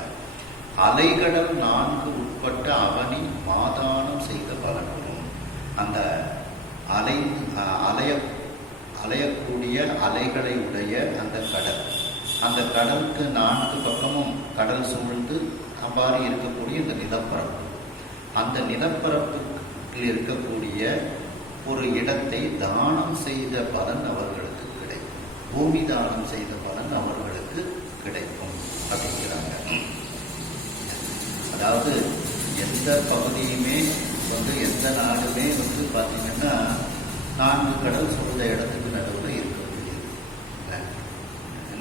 அலைகடல் 4 உட்பட்ட அவனி மாதானம் செய்த பலன்களும், அந்த அலையக்கூடிய அலைகளை உடைய அந்த கடல், அந்த கடலுக்கு 4 பக்கமும் கடல் சூழ்ந்து அவ்வாறு இருக்கக்கூடிய இந்த நிலப்பரப்பு, அந்த நிலப்பரப்பில் இருக்கக்கூடிய ஒரு இடத்தை தானம் செய்த பலன் அவர்களுக்கு கிடைக்கும். பூமி தானம் செய்த பலன் அவர்களுக்கு கிடைக்கும் அப்படிங்கிறாங்க. அதாவது எந்த பகுதியுமே எந்த நாடுமே பார்த்தீங்கன்னா 4 கடல் சூழ்ந்த இடத்துக்கு நடுவில் இருக்கக்கூடியது.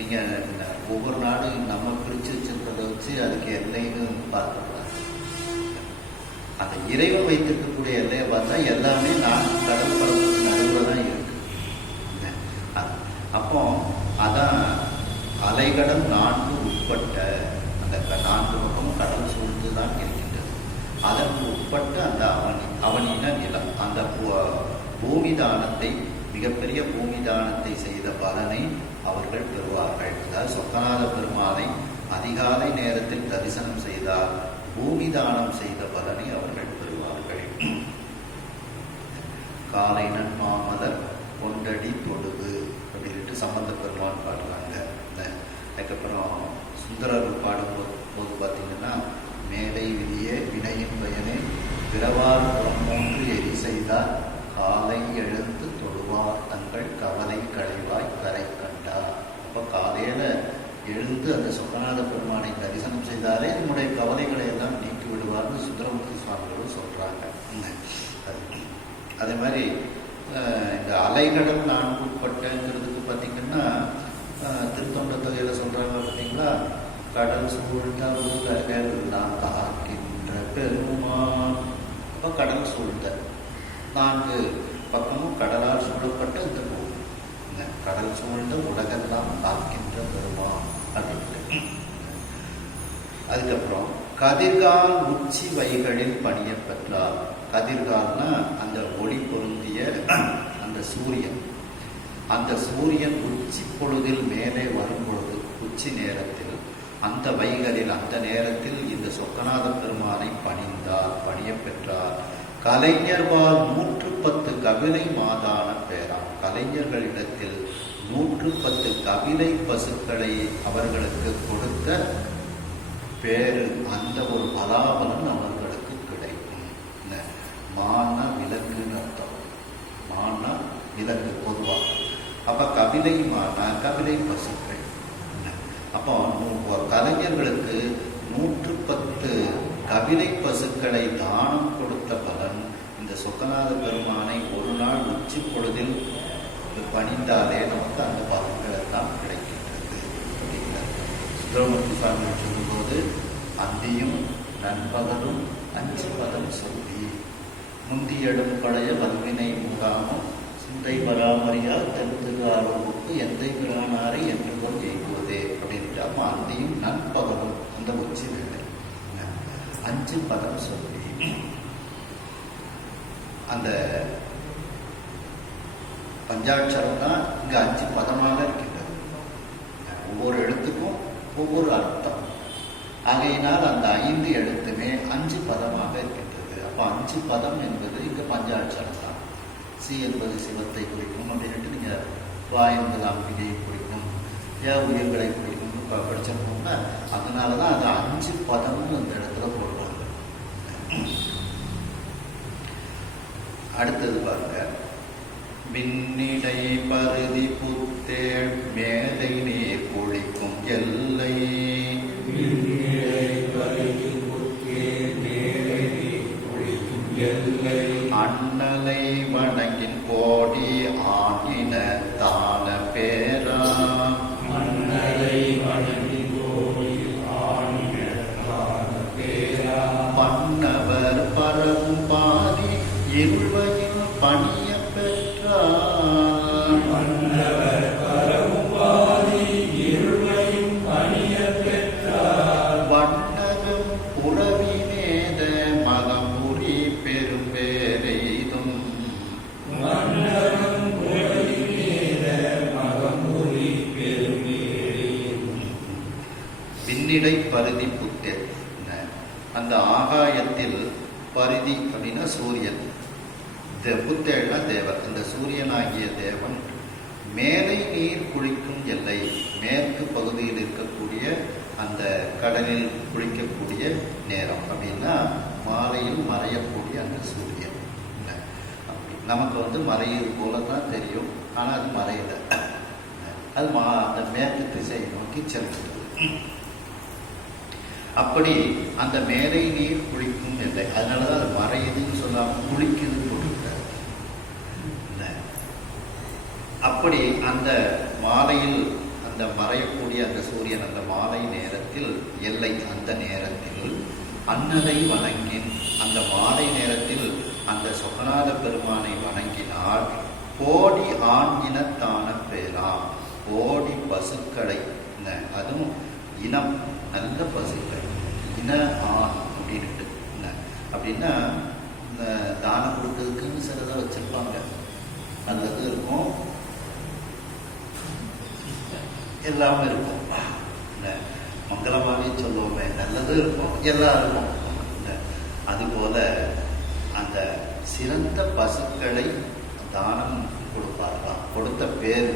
நீங்கள் ஒவ்வொரு நாடும் நம்ம பிரித்து வச்சிருக்கிறத வச்சு அதுக்கு எல்லைன்னு பார்க்கக்கூடாது. அந்த இறைவன் வைத்திருக்கக்கூடிய எல்லையை பார்த்தா எல்லாமே நான் கடல் பரப்புக்கு நடுவில் தான் இருக்கு. அப்போ அதான் அலைகடல் 4 உட்பட்ட அந்த 4 பக்கமும் கடல் சூழ்ந்து தான் இருக்கின்றது. அதற்கு உட்பட்ட அந்த அவனின நிலம், அந்த பூமி தானத்தை, மிகப்பெரிய பூமி தானத்தை செய்த பலனை அவர்கள் பெறுவார்கள். அதாவது சொக்கநாத பெருமானை அதிகாலை நேரத்தில் தரிசனம் செய்தால் பூமி தானம் செய்த பலனை அவர்கள் பெறுவார்கள். காலை நன்மாமலர் கொண்டடி பொழுது அப்படின்ட்டு சம்பந்த பெருமான் பாடுறாங்க. அதுக்கப்புறம் சுந்தரர் பாடும்போது பார்த்தீங்கன்னா, மேலை விதியே வினையின் பயனே பிறவார் புறம் 3 எரி செய்தார் காலை எழுந்து தொழுவார் தங்கள் கவலை களைவாய் கரை கண்டார். அப்போ காலையில் எழுந்து அந்த சொக்கநாத பெருமானை தரிசனம் செய்தாலே நம்முடைய கவலைகளை எல்லாம் நீக்கி விடுவார்னு சுந்தரமூர்த்தி சுவாமிகளும் சொல்கிறாங்க. அதே மாதிரி இந்த அலைகடல் 4 உட்பட்டங்கிறதுக்கு பார்த்தீங்கன்னா, திருத்தொண்ட தொகையில் சொல்கிறாங்க பார்த்தீங்களா, கடல் சூழ்ந்த உலகெல்லாம் காக்கின்ற பெருமான். அப்போ கடல் சூழ்ந்த 4 பக்கமும் கடலால் சூழப்பட்ட இந்த பூமி, கடல் சூழ்ந்த உலகெல்லாம் காக்கின்ற பெருமான் அப்படின்ட்டு. அதுக்கப்புறம் கதிர்கால் உச்சி வைகளில் பணிய பெற்றார். கதிர்கால்னா அந்த ஒளி பொருந்திய அந்த சூரியன். அந்த சூரியன் உச்சி பொழுதில் மேலே வரும் பொழுது, உச்சி நேரத்தில் அந்த வைகளில் அந்த நேரத்தில் இந்த சொக்கநாத பெருமானை பணிந்தார், பணிய பெற்றார். கலைஞர்வால் 110 கபிலை மாதான பேராம். கலைஞர்களிடத்தில் 110 கபிலை பசுக்களை அவர்களுக்கு கொடுத்த பேரு, அந்த ஒரு பலாபலன் அவர்களுக்கு கிடைக்கும். மான விலங்குன்னு அர்த்தம். மான விலங்கு பொதுவாக. அப்ப கபிலை மான, கபிலை பசுக்கள். அப்போ கலைஞர்களுக்கு 110 கபிலை பசுக்களை தானம் கொடுத்த பலன் இந்த சொக்கநாத பெருமானை ஒரு நாள் உச்சி பொழுதில் பணிந்தாலே நமக்கு அந்த பலன்கள் எல்லாம் கிடைக்கின்றது அப்படிங்கிறார் சுப்பிரமணிய சுவாமி சொல்லும்போது, அந்தியும் நண்பகலும் 5 பதம் சொல்லி முந்தியடும் பழைய வல்வினை முகாமும் சிந்தை பராமரியா தெருத்துக்கு ஆர்வமுக்கு எந்தை பிரானாரை என்றும் எய்குவதே அப்படின்ட்டு. அப்போ அந்தியும் நண்பகலும் அந்த உச்சி வேலை 5 பதம் சொல்லி அந்த பஞ்சாட்சரம் தான் இங்கு 5 பதமாக இருக்கின்றது. ஒவ்வொரு எழுத்துக்கும் ஒவ்வொரு அர்த்தம். ஆகையினால் அந்த 5 எழுத்துமே 5 பதமாக இருக்கின்றது. அப்போ 5 பதம் என்பது இங்கு பஞ்சாட்சரம் தான். சி என்பது சிவத்தை குறிக்கும் அப்படின்ட்டு நீங்கள் வா என்பது அம்பிகையை குறிக்கும், உயிர்களை குறிக்கும் படிச்சிருக்கோம்னா, அதனால தான் அது 5 பதம்னு அந்த இடத்துல போடுவாங்க. அடுத்தது பாருங்க, மின்னிடை பருதி புத்தேள் மேலை நீர் குளிக்கும் எல்லை. அண்ணலை வணங்கின் கோடி ஆணின தான பேரா. பன்னவர் பரவும் பாதி இருவையில் பணிய பெற்றார். வண்ணகம் புறவி மேத மகமுறி பெரும்பேரெய்தும். பின்னிடை பருதி புத்தேள். அந்த ஆகாயத்தில் பருதி அப்படின்னா சூரியன், புத்தேள்னா தேவர். அந்த சூரியனாகிய தேவன் மேலை நீர் குளிக்கும் எல்லை, மேற்கு பகுதியில் இருக்கக்கூடிய அந்த கடலில் குளிக்கக்கூடிய நேரம் அப்படின்னா மாலையில் மறையக்கூடிய அந்த சூரியன். அப்படி நமக்கு மறையிறது போல தான் தெரியும், ஆனால் அது மறையலை. அது அந்த மேற்கு திசையை நோக்கி செல்கிறது. அப்படி அந்த மேலை நீர் குளிக்கும் எல்லை, அதனாலதான் அது மறையுதுன்னு சொல்லாம குளிக்குதுன்னு போட்டுவிட்டார். அப்படி அந்த மாலையில் அந்த அந்த மறையக்கூடிய அந்த சூரியன் அந்த மாலை நேரத்தில் எல்லை அந்த நேரத்தில் அன்னதை வணங்கின் அந்த மாலை நேரத்தில் அந்த சொக்கநாத பெருமானை வணங்கினால் கோடி ஆண் இனத்தான பேராம் கோடி பசுக்களை அதுவும் இனம் நல்ல பசுக்கள் இன ஆண் அப்படின்ட்டு அப்படின்னா இந்த தானம் கொடுக்கறதுக்குன்னு சிலதை வச்சிருப்பாங்க. நல்லது இருக்கும், எல்லாமே இருக்கும். மங்களமாவே சொல்லுவோமே, நல்லது இருக்கும், எல்லாம் இருக்கும். அதுபோல அந்த சிறந்த பசுக்களை தானம் கொடுப்பார்களாம். கொடுத்த பேர்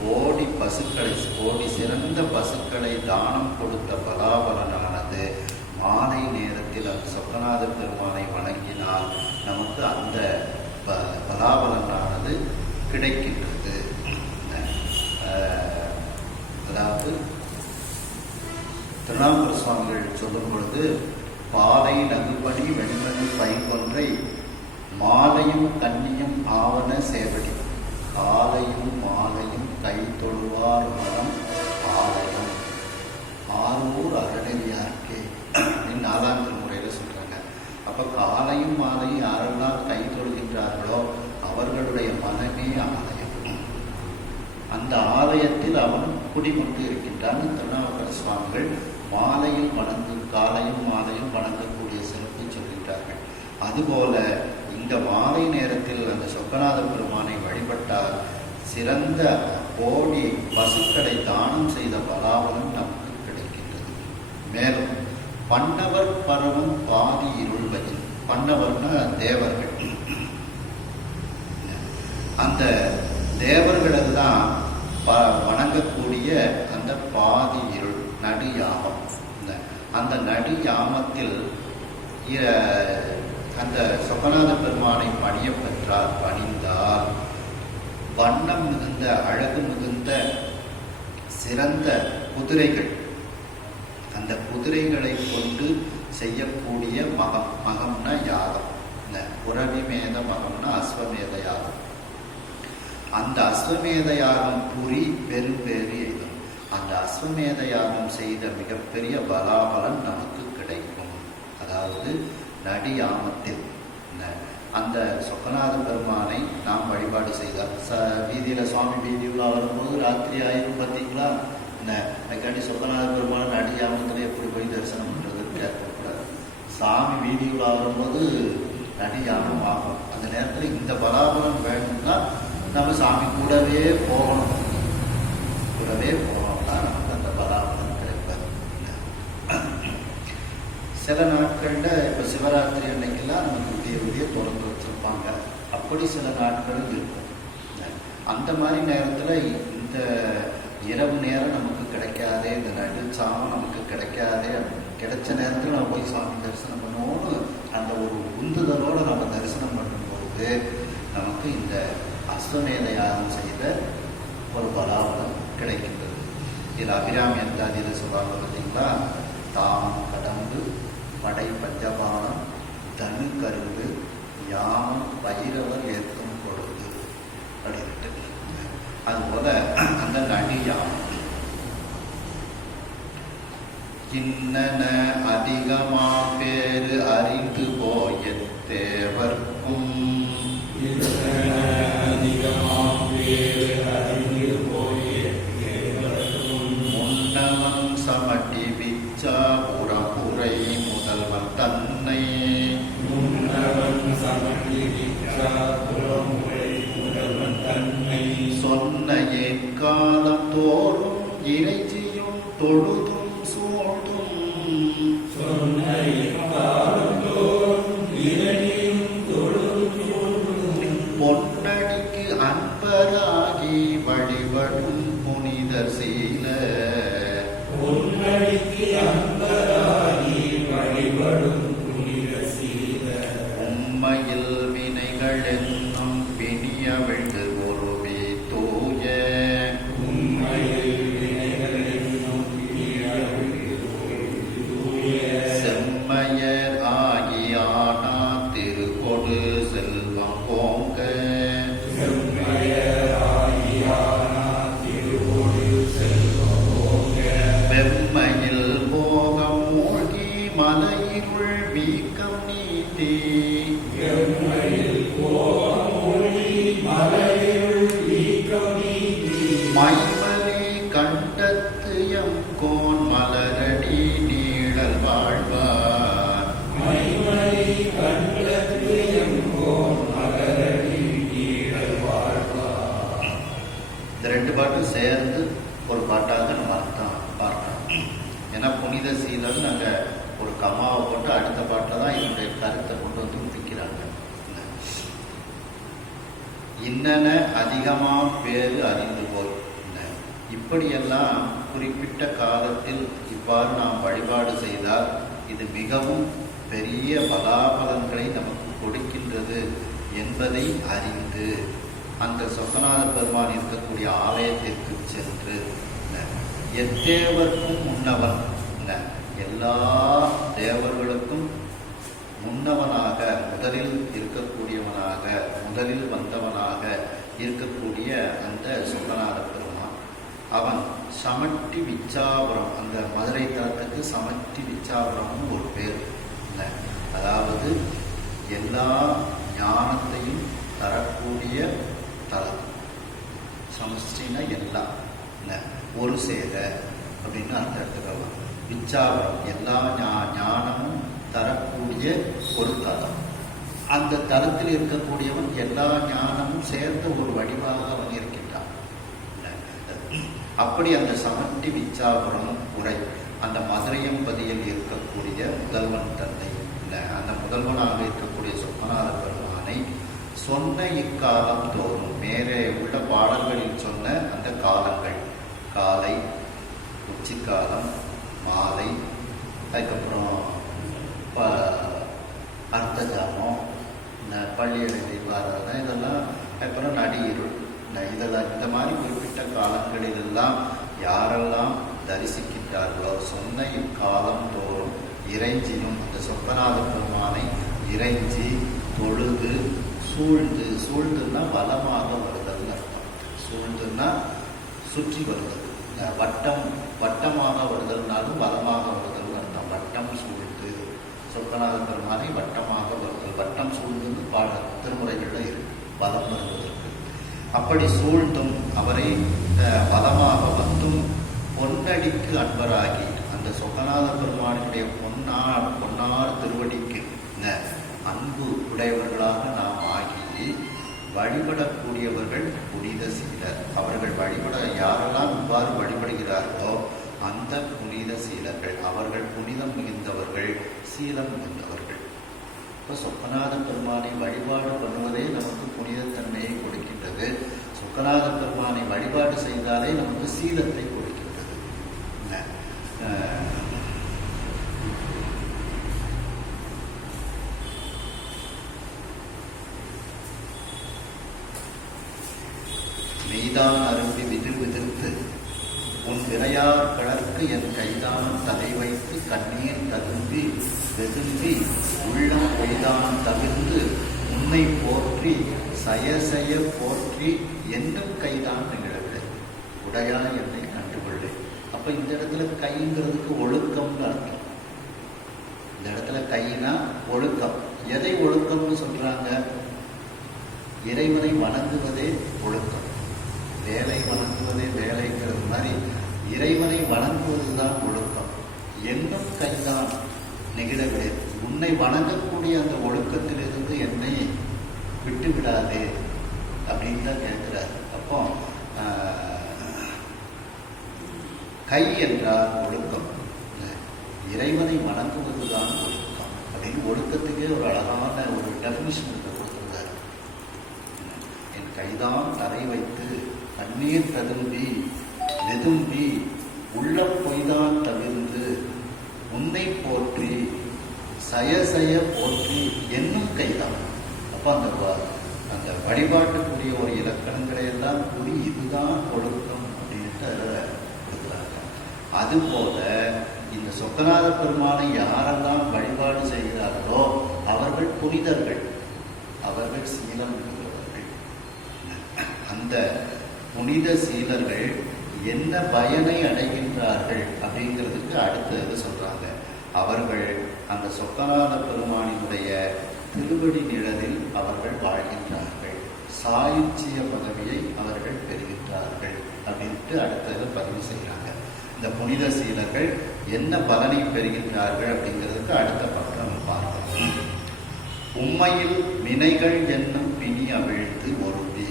கோடி பசுக்களை, கோடி சிறந்த பசுக்களை தானம் கொடுத்த பலாபலனானது மாலை நேரத்தில் அந்த சொக்கநாத பெருமானை வணங்கினால் நமக்கு அந்த பலாபலனானது கிடைக்கின்றது. அதாவது திருநாவுக்கரசு சுவாமிகள் சொல்லும் பொழுது, பாலை நகுபடி வெண்மணி பைங்கொன்றை மாலையும் கன்னியும் ஆவன சேவடி காலையும் மாலையும் கை தொழுவார் மனம் ஆலயம் ஆரூர் அறநெறியார்க்கே அப்படின்னு 4ஆம் திருமுறையில் சொல்றாங்க. அப்ப காலையும் மாலையும் யாரெல்லாம் கை தொழுகின்றார்களோ அவர்களுடைய மனமே ஆலயம். அந்த ஆலயத்தில் அவன் குடிகொண்டு இருக்கின்றான். திருநாவுக்கரசு சுவாமிகள் மாலையில் வணங்கு காலையும் மாலையும் வணங்கக்கூடிய சிறப்பை சொல்கின்றார்கள். அதுபோல இந்த மாலை நேரத்தில் அந்த சொக்கநாத பெருமானை வழிபட்டால் சிறந்த கோடி பசுக்களை தானம் செய்த பலாபலம் நமக்கு கிடைக்கின்றது. மேலும் பன்னவர் பரவும் பாதி இருள்வதில், பன்னவர்னா தேவர்கள், அந்த தேவர்களுக்கு தான் வணங்கக்கூடிய அந்த பாதி இருள் நடு யாமம். அந்த நடு யாமத்தில் அந்த சொக்கநாத பெருமானை பணிய பெற்றால், பணிந்தால் வண்ணம் மிகுந்த அழகு மிகுந்த சிறந்த குதிரைகள், அந்த குதிரைகளை கொண்டு செய்யக்கூடிய மகம், மகம்னா யாகம், இந்த புரவிமேத மகம்னா அஸ்வமேத யாகம். அந்த அஸ்வமேத யாகம் புரி பெரும்பேறு எய்தும். அந்த அஸ்வமேத யாகம் செய்த மிகப்பெரிய பலாபலன் நமக்கு கிடைக்கும். அதாவது நடியாமத்தில் அந்த சொக்கநாத பெருமானை நாம் வழிபாடு செய்தால், வீதியில சுவாமி வீதி உலா வரும்போது ராத்திரி ஆயிரம் பார்த்தீங்களா, அதுக்காண்டி சொக்கநாத பெருமானை நடியாமத்தில் எப்படி போய் தரிசனம் பண்றதுன்னு கேட்கக்கூடாது. சாமி வீதி உலா வரும்போது நடியாமம் ஆகும். அந்த நேரத்தில் இந்த பலாபலம் வேணும்னா நம்ம சாமி கூடவே போகணும், கூடவே போனோம்னா நமக்கு அந்த பலாபலம் கிடைப்பது. சில நாட்கள்ல இப்ப சிவராத்திரி அன்னைக்கெல்லாம் நமக்கு விடிய விடிய திறந்து வச்சிருப்பாங்க. அப்படி சில நாட்கள் இருக்கும். அந்த மாதிரி நேரத்துல இந்த இரவு நேரம் நமக்கு கிடைக்காதே, இந்த நடுச்சாமம் நமக்கு கிடைக்காதே, கிடைச்ச நேரத்துல நம்ம போய் சாமி தரிசனம் பண்ணுவோம்னு அந்த ஒரு உந்துதலோட நம்ம தரிசனம் பண்ணும்போது நமக்கு இந்த அஸ்வமேத யாகம் செய்த ஒரு பலாபலம் கிடைக்கின்றது. இதில் அபிராமி அந்தாதியில் சொல்றாங்க பார்த்தீங்களா, தாமம் கடம்பு படை பஞ்சபானம் தனு கரும்பு யாமம் பைரவர் ஏற்கும் கொடுத்து அப்படின்ட்டு. அதுபோல அந்த நடி யாமம் இன்னன அதிகமா பேரு அறிந்து போய தேவர்க்கும் முன்னவன் சமட்டி விச்சா புறப்புரை முதல்வன் தன்னை சொன்ன எக்காலம் தோறும் இறைச்சியும் தொழுதும் சூழ்ந்தும் பொன்னடிக்கு அன்பராகி வழிபடும் புனிதர் சீல உம்மையில் வினைகள் என்னும் பிணியவிழ்ந்து ஒருவே தூய நீட்டி மைமலி கண்டத்து எம் கோன் மலரடி நீழல் வாழ்வார். இந்த ரெண்டு பாட்டும் சேர்ந்து ஒரு பாட்டாக நம்ம அர்த்தம் பார்க்கணும். ஏன்னா புனித சீலன் அங்க ஒரு கம்மாவை போட்டு அடுத்த பாட்டில் தான் இதனுடைய கருத்தை கொண்டு வந்து முடிக்கிறாங்க. இன்னென்ன அதிகமா பேரு அறிந்து போய் இப்படியெல்லாம் குறிப்பிட்ட காலத்தில் இவ்வாறு நாம் வழிபாடு செய்தால் இது மிகவும் பெரிய பலாபலன்களை நமக்கு கொடுக்கின்றது என்பதை அறிந்து அந்த சொக்கநாத பெருமான் இருக்கக்கூடிய ஆலயத்திற்கு சென்று எத்தேவர்க்கும் முன்னவன், எல்லா தேவர்களுக்கும் முன்னவனாக, முதலில் இருக்கக்கூடியவனாக, முதலில் வந்தவனாக இருக்கக்கூடிய அந்த சொக்கநாத பெருமான், அவன் சமட்டி விச்சாபுரம், அந்த மதுரை தலத்துக்கு சமட்டி விச்சாபுரம்னு ஒரு பேர். அதாவது எல்லா ஞானத்தையும் தரக்கூடிய தலம். சமஷ்டினா எல்லாம், ஒரு சேர அப்படின்னு அந்த இடத்துல விச்சாபுரம், எல்லா ஞானமும் தரக்கூடிய ஒரு தலம். அந்த தலத்தில் இருக்கக்கூடியவன் எல்லா ஞானமும் சேர்ந்த ஒரு வடிவாக அவன் இருக்கின்றான். அப்படி அந்த சமட்டி விச்சாபுரம் உரை அந்த மதுரையம்பதியில் இருக்கக்கூடிய முதல்வன் தந்தை, அந்த முதல்வனாக இருக்கக்கூடிய சொக்கநாத பெருமானை சொன்ன இக்காலம் தோறும் மேலே உள்ள பாடல்களில் சொன்ன அந்த காலங்கள், காலை, உச்சிக்காலம், மாலை, அதுக்கப்புறம் அர்த்தஜாமம், பள்ளியடை வாரம், இதெல்லாம் அப்புறம் நடியிருள், இதெல்லாம் இந்த மாதிரி குறிப்பிட்ட காலங்களிலெல்லாம் யாரெல்லாம் தரிசிக்கின்றார்களோ சொன்ன இக்காலம் தோறும் இறைஞ்சியும் அந்த சொக்கநாத பெருமானை இறைஞ்சி தொழுது சூழ்ந்து, சூழ்ந்துன்னா வலமாக வருதல் அர்த்தம், சூழ்ந்துன்னா சுற்றி வருதல், வட்டமாக வருதல்னாலும் வலமாக வருதல் அர்த்தம். வட்டம் சூழ்ந்து சொக்கநாத பெருமானை வட்டமாக வருதல், வட்டம் சூழ்ந்து பாட திருமுறைகளில் இருக்கு வலம் வருவதற்கு. அப்படி சூழ்ந்தும் அவரை வலமாக வந்தும் பொன்னடிக்கு அன்பராகி அந்த சொக்கநாத பெருமானுடைய பொன்னார் திருவடிக்கு அன்பு உடையவர்களாக நாம் ஆகி வழிபடக்கூடியவர்கள் புனித சீலர். அவர்கள் வழிபட யாரெல்லாம் இவ்வாறு வழிபடுகிறார்களோ அந்த புனித சீலர்கள், அவர்கள் புனிதம் மிகுந்தவர்கள், சீலம் மிகுந்தவர்கள். இப்போ சொக்கநாத பெருமானை வழிபாடு பண்ணுவதே நமக்கு புனிதத்தன்மையை கொடுக்கின்றது. சொக்கநாத பெருமானை வழிபாடு செய்தாலே நமக்கு சீலத்தை கொடுக்கின்றது. மெய்தான் அரும்பி விதிர் விதிர்த்து உன் விரையார் கிழக்கு என் கைதானம் தலை வைத்து கண்ணீர் ததும்பி வெதும்பி உள்ளம் பொய்தானம் தவிர்ந்து உன்னை போற்றி சயசய போற்றி என்னும் கைதான் நிகழவில்லை உடையா என்னை கண்டுகொள்ளு. அப்ப இந்த இடத்துல கைங்கிறதுக்கு ஒழுக்கம்னு அர்த்தம். இந்த இடத்துல கைனா ஒழுக்கம். எதை ஒழுக்கம்னு சொல்றாங்க? இறைவனை வணங்குவதே ஒழுக்கம். வேலை வணங்குவதே வேலைங்கிறது மாதிரி இறைவனை வணங்குவதுதான் ஒழுக்கம். என்னும் கைதான் நெகிழவில்லை. உன்னை வணங்கக்கூடிய அந்த ஒழுக்கத்திலிருந்து என்னை விட்டு விடாதே அப்படின்னு தான் கேட்கிறார். அப்போ கை என்றால் ஒழுக்கம், இறைவனை வணங்குவதுதான் ஒழுக்கம் அப்படின்னு ஒழுக்கத்துக்கே ஒரு அழகான ஒரு டெஃபினிஷன் கொடுத்துருக்காரு. என் கைதான் தரை வைத்து கண்ணீர் ததும்பி வெதும்பி உள்ள பொய்தான் தவிர்ந்து உன்னை போற்றி சயசய போற்றி என்னும் கைதான். அப்போ அந்த வழிபாட்டுக்குரிய ஒரு இலக்கணங்களை எல்லாம் கூறி இதுதான் ஒழுக்கம் அப்படின்ட்டு கொடுக்குறாங்க. அதுபோல இந்த சொக்கநாத பெருமானை யாரெல்லாம் வழிபாடு செய்கிறார்களோ அவர்கள் புனிதர்கள், அவர்கள் சீலம் உள்ளவர்கள். அந்த புனித சீலர்கள் என்ன பயனை அடைகின்றார்கள் அப்படிங்கிறதுக்கு அடுத்தது சொல்றாங்க. அவர்கள் அந்த சொக்கநாத பெருமானினுடைய திருவடி நிழலில் அவர்கள் வாழ்கின்றார்கள், சாயுச்சிய பதவியை அவர்கள் பெறுகின்றார்கள் அப்படின்ட்டு அடுத்தது பதிவு செய்கிறாங்க. இந்த புனித சீலர்கள் என்ன பலனை பெறுகின்றார்கள் அப்படிங்கிறதுக்கு அடுத்த பக்கம் நம்ம பார்க்கணும். உண்மையில் வினைகள் என்னும் பிணி அவிழ்த்து ஒருவி.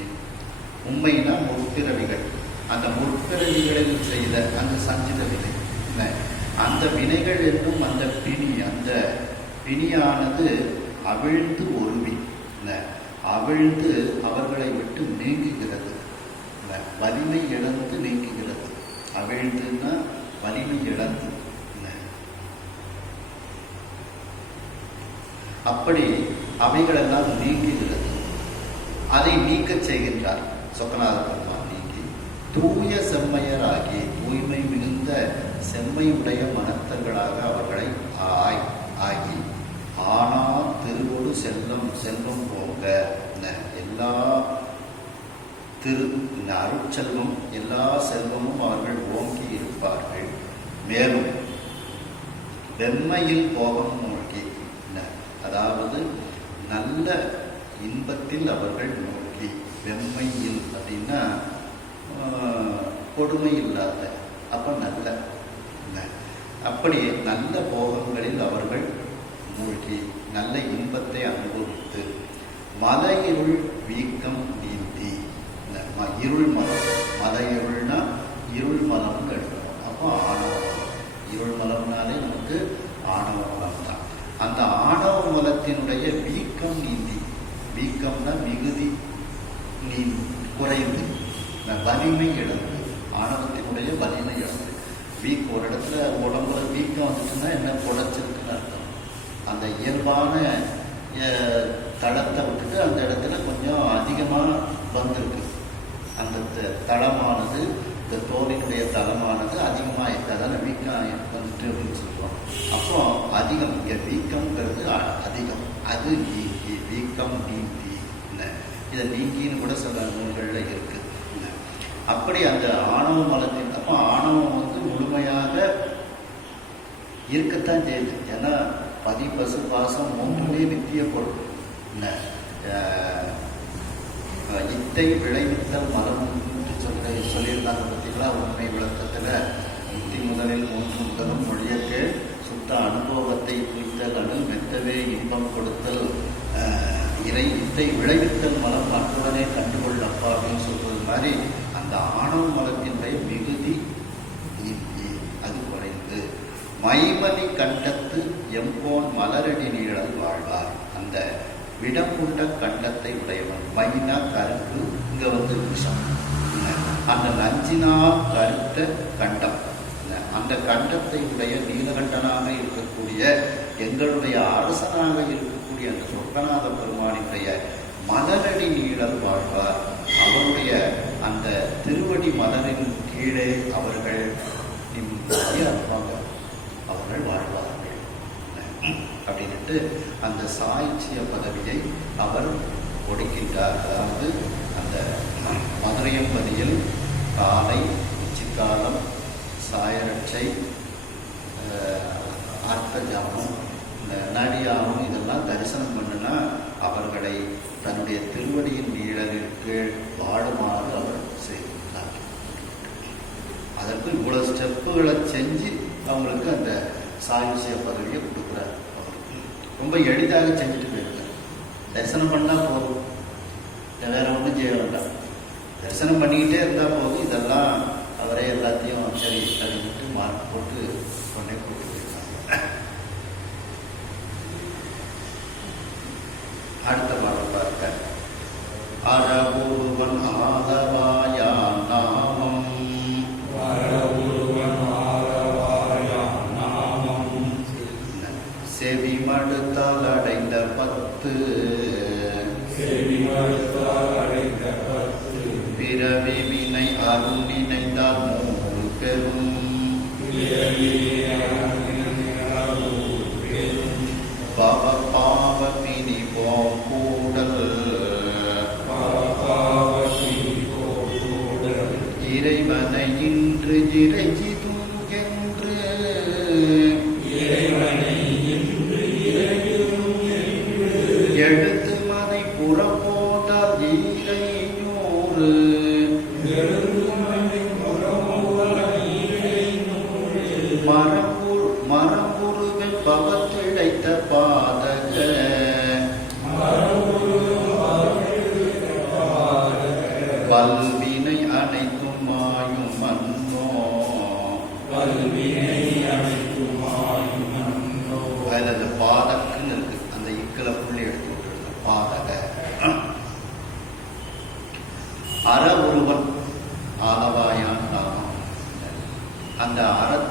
உண்மைனா முற்பிறவிகள், அந்த முற்பிறவிகளில் செய்த அந்த சஞ்சித வினை, அந்த வினைகள் என்னும் அந்த பிணியானது அவிழ்ந்து ஒருவி, அவிழ்ந்து அவர்களை விட்டு நீங்குகிறது, வலிமை இழந்து நீங்குகிறது. அவிழ்ந்துன்னா வலிமை இழந்து, அப்படி அவைகளெல்லாம் நீங்குகிறது. அதை நீக்கச் செய்கின்றார் சொக்கநாத பெருமான். நீக்கி தூய செம்மையராகி, தூய்மை மிகுந்த செம்மையுடைய மனத்தர்களாக அவர்களை ஆகி, ஆனா திருவோடு செல்வம் போங்க, எல்லா அருட்செல்வம் எல்லா செல்வமும் அவர்கள் ஓங்கி இருப்பார்கள். மேலும் வெம்மையில் போகம் மூழ்கி, அதாவது நல்ல இன்பத்தில் அவர்கள் மூழ்கி. வெம்மையில் அப்படின்னா கொடுமை இல்லாத, அப்ப நல்ல, அப்படி நல்ல போகங்களில் அவர்கள் மூழ்கி நல்ல இன்பத்தை அனுபவித்து மத இருள் வீக்கம் நீந்தி, இருள் மலம், மத இருள்னா இருள் மலம் எடுக்கணும். அப்போ ஆணவ மலம், இருள் மலம்னாலே நமக்கு ஆணவ மலம் தான். அந்த ஆணவ மலத்தினுடைய வீக்கம் நீந்தி, வீக்கம்னா மிகுதி குறைந்து, வலிமை இழந்து, ஆணவத்தினுடைய வலிமை இழந்து. ஒரு இடத்துல உடம்புல வீக்கம் வந்துச்சுன்னா என்ன, குடைச்சிருக்குன்னு அர்த்தம். அந்த இயல்பான தளத்தை விட்டுட்டு அந்த இடத்துல கொஞ்சம் அதிகமாக வந்திருக்கு. அந்த தளமானது, இந்த தோலினுடைய தளமானது அதிகமாக இருக்குது, அதனால் வீக்கம் வந்துட்டு அப்படின்னு சொல்லுவோம். அப்போ அதிகம், இங்கே வீக்கம்ங்கிறது அதிகம், அது நீங்கி, வீக்கம் நீங்கி, இதை நீங்கின்னு கூட சில நூல்களில் இருக்குது. அப்படி அந்த ஆணவ மலத்தின், அப்போ ஆணவம் முழுமையாக இருக்கத்தான் செய்யுது. ஏன்னா பதி பசு பாசம் மூன்றுமே நித்திய பொருள். இத்தை விளைவித்தல் மலம் சொல்லியிருந்தாங்க பார்த்தீங்களா. உண்மை விளக்கத்தில் முத்தி முதலில் மூன்று முதலும் மொழியற்கு சுத்த அனுபவத்தை குறித்தல் அணு மெத்தவே இன்பம் கொடுத்தல் இத்தை விளைவித்தல் மலம் மற்றவனே கண்டுகொள்ளப்பா அப்படின்னு சொல்றது மாதிரி அந்த ஆணவ மலத்தினுடைய மிகுதி அது குறைந்து மைமதி கண்டத்து எம்போன் மலரடி நீழல் வாழ்வார். அந்த விடமுண்ட கண்டத்தை உடையவன். மைனா கருப்பு, இங்க விஷம். அந்த நஞ்சினால் கருத்த கண்டம், அந்த கண்டத்தை உடைய நீலகண்டனாக இருக்கக்கூடிய எங்களுடைய அரசனாக இருக்கக்கூடிய அந்த சொக்கநாத பெருமானுடைய மலரடி நீழல் வாழ்வார். அவருடைய அந்த திருவடி மலரின் கீழே அவர்கள் இருப்பாங்க, அவர்கள் வாழ்வார்கள் அப்படின்ட்டு அந்த சாய்ச்சிய பதவியை அவர் கொடுக்கின்றார். அதாவது அந்த மதுரையம்பதியில் காலை உச்சிக்காலம் சாயரட்சை ஆர்த்தஜாமம் இந்த நடியாமம் இதெல்லாம் தரிசனம் பண்ணுனா அவர்களை தன்னுடைய திருவடியின் நீழலிற்கு வாழுமாறு அவர் செய்கிறார். அதற்கு இவ்வளவு ஸ்டெப்புகளை செஞ்சு அவங்களுக்கு அந்த சாயுசிய பதவியை கொடுக்குறார். அவருக்கு ரொம்ப எளிதாக செஞ்சுட்டு போயிருக்கார். தரிசனம் பண்ணால் போதும், வேற ஒன்றும் செய்ய வேண்டாம். தரிசனம் பண்ணிக்கிட்டே இருந்தால் போதும். இதெல்லாம் அவரே எல்லாத்தையும் சரி தள்ளிவிட்டு மார்க் போட்டு கொண்டே கூட்டு போயிருக்காங்க. அடுத்த பாடல் பார்க்க அழகொருவன் ஆதவாயான் நாமம் செவி மடுத்தால் அடைந்த 10 பிறவி வினை அருள் நினைந்தால் 3 பெரும் பவ பாவ பிணி போம் கூடல் இறைவனை இன்று இறைச்சிதும் என்று எழு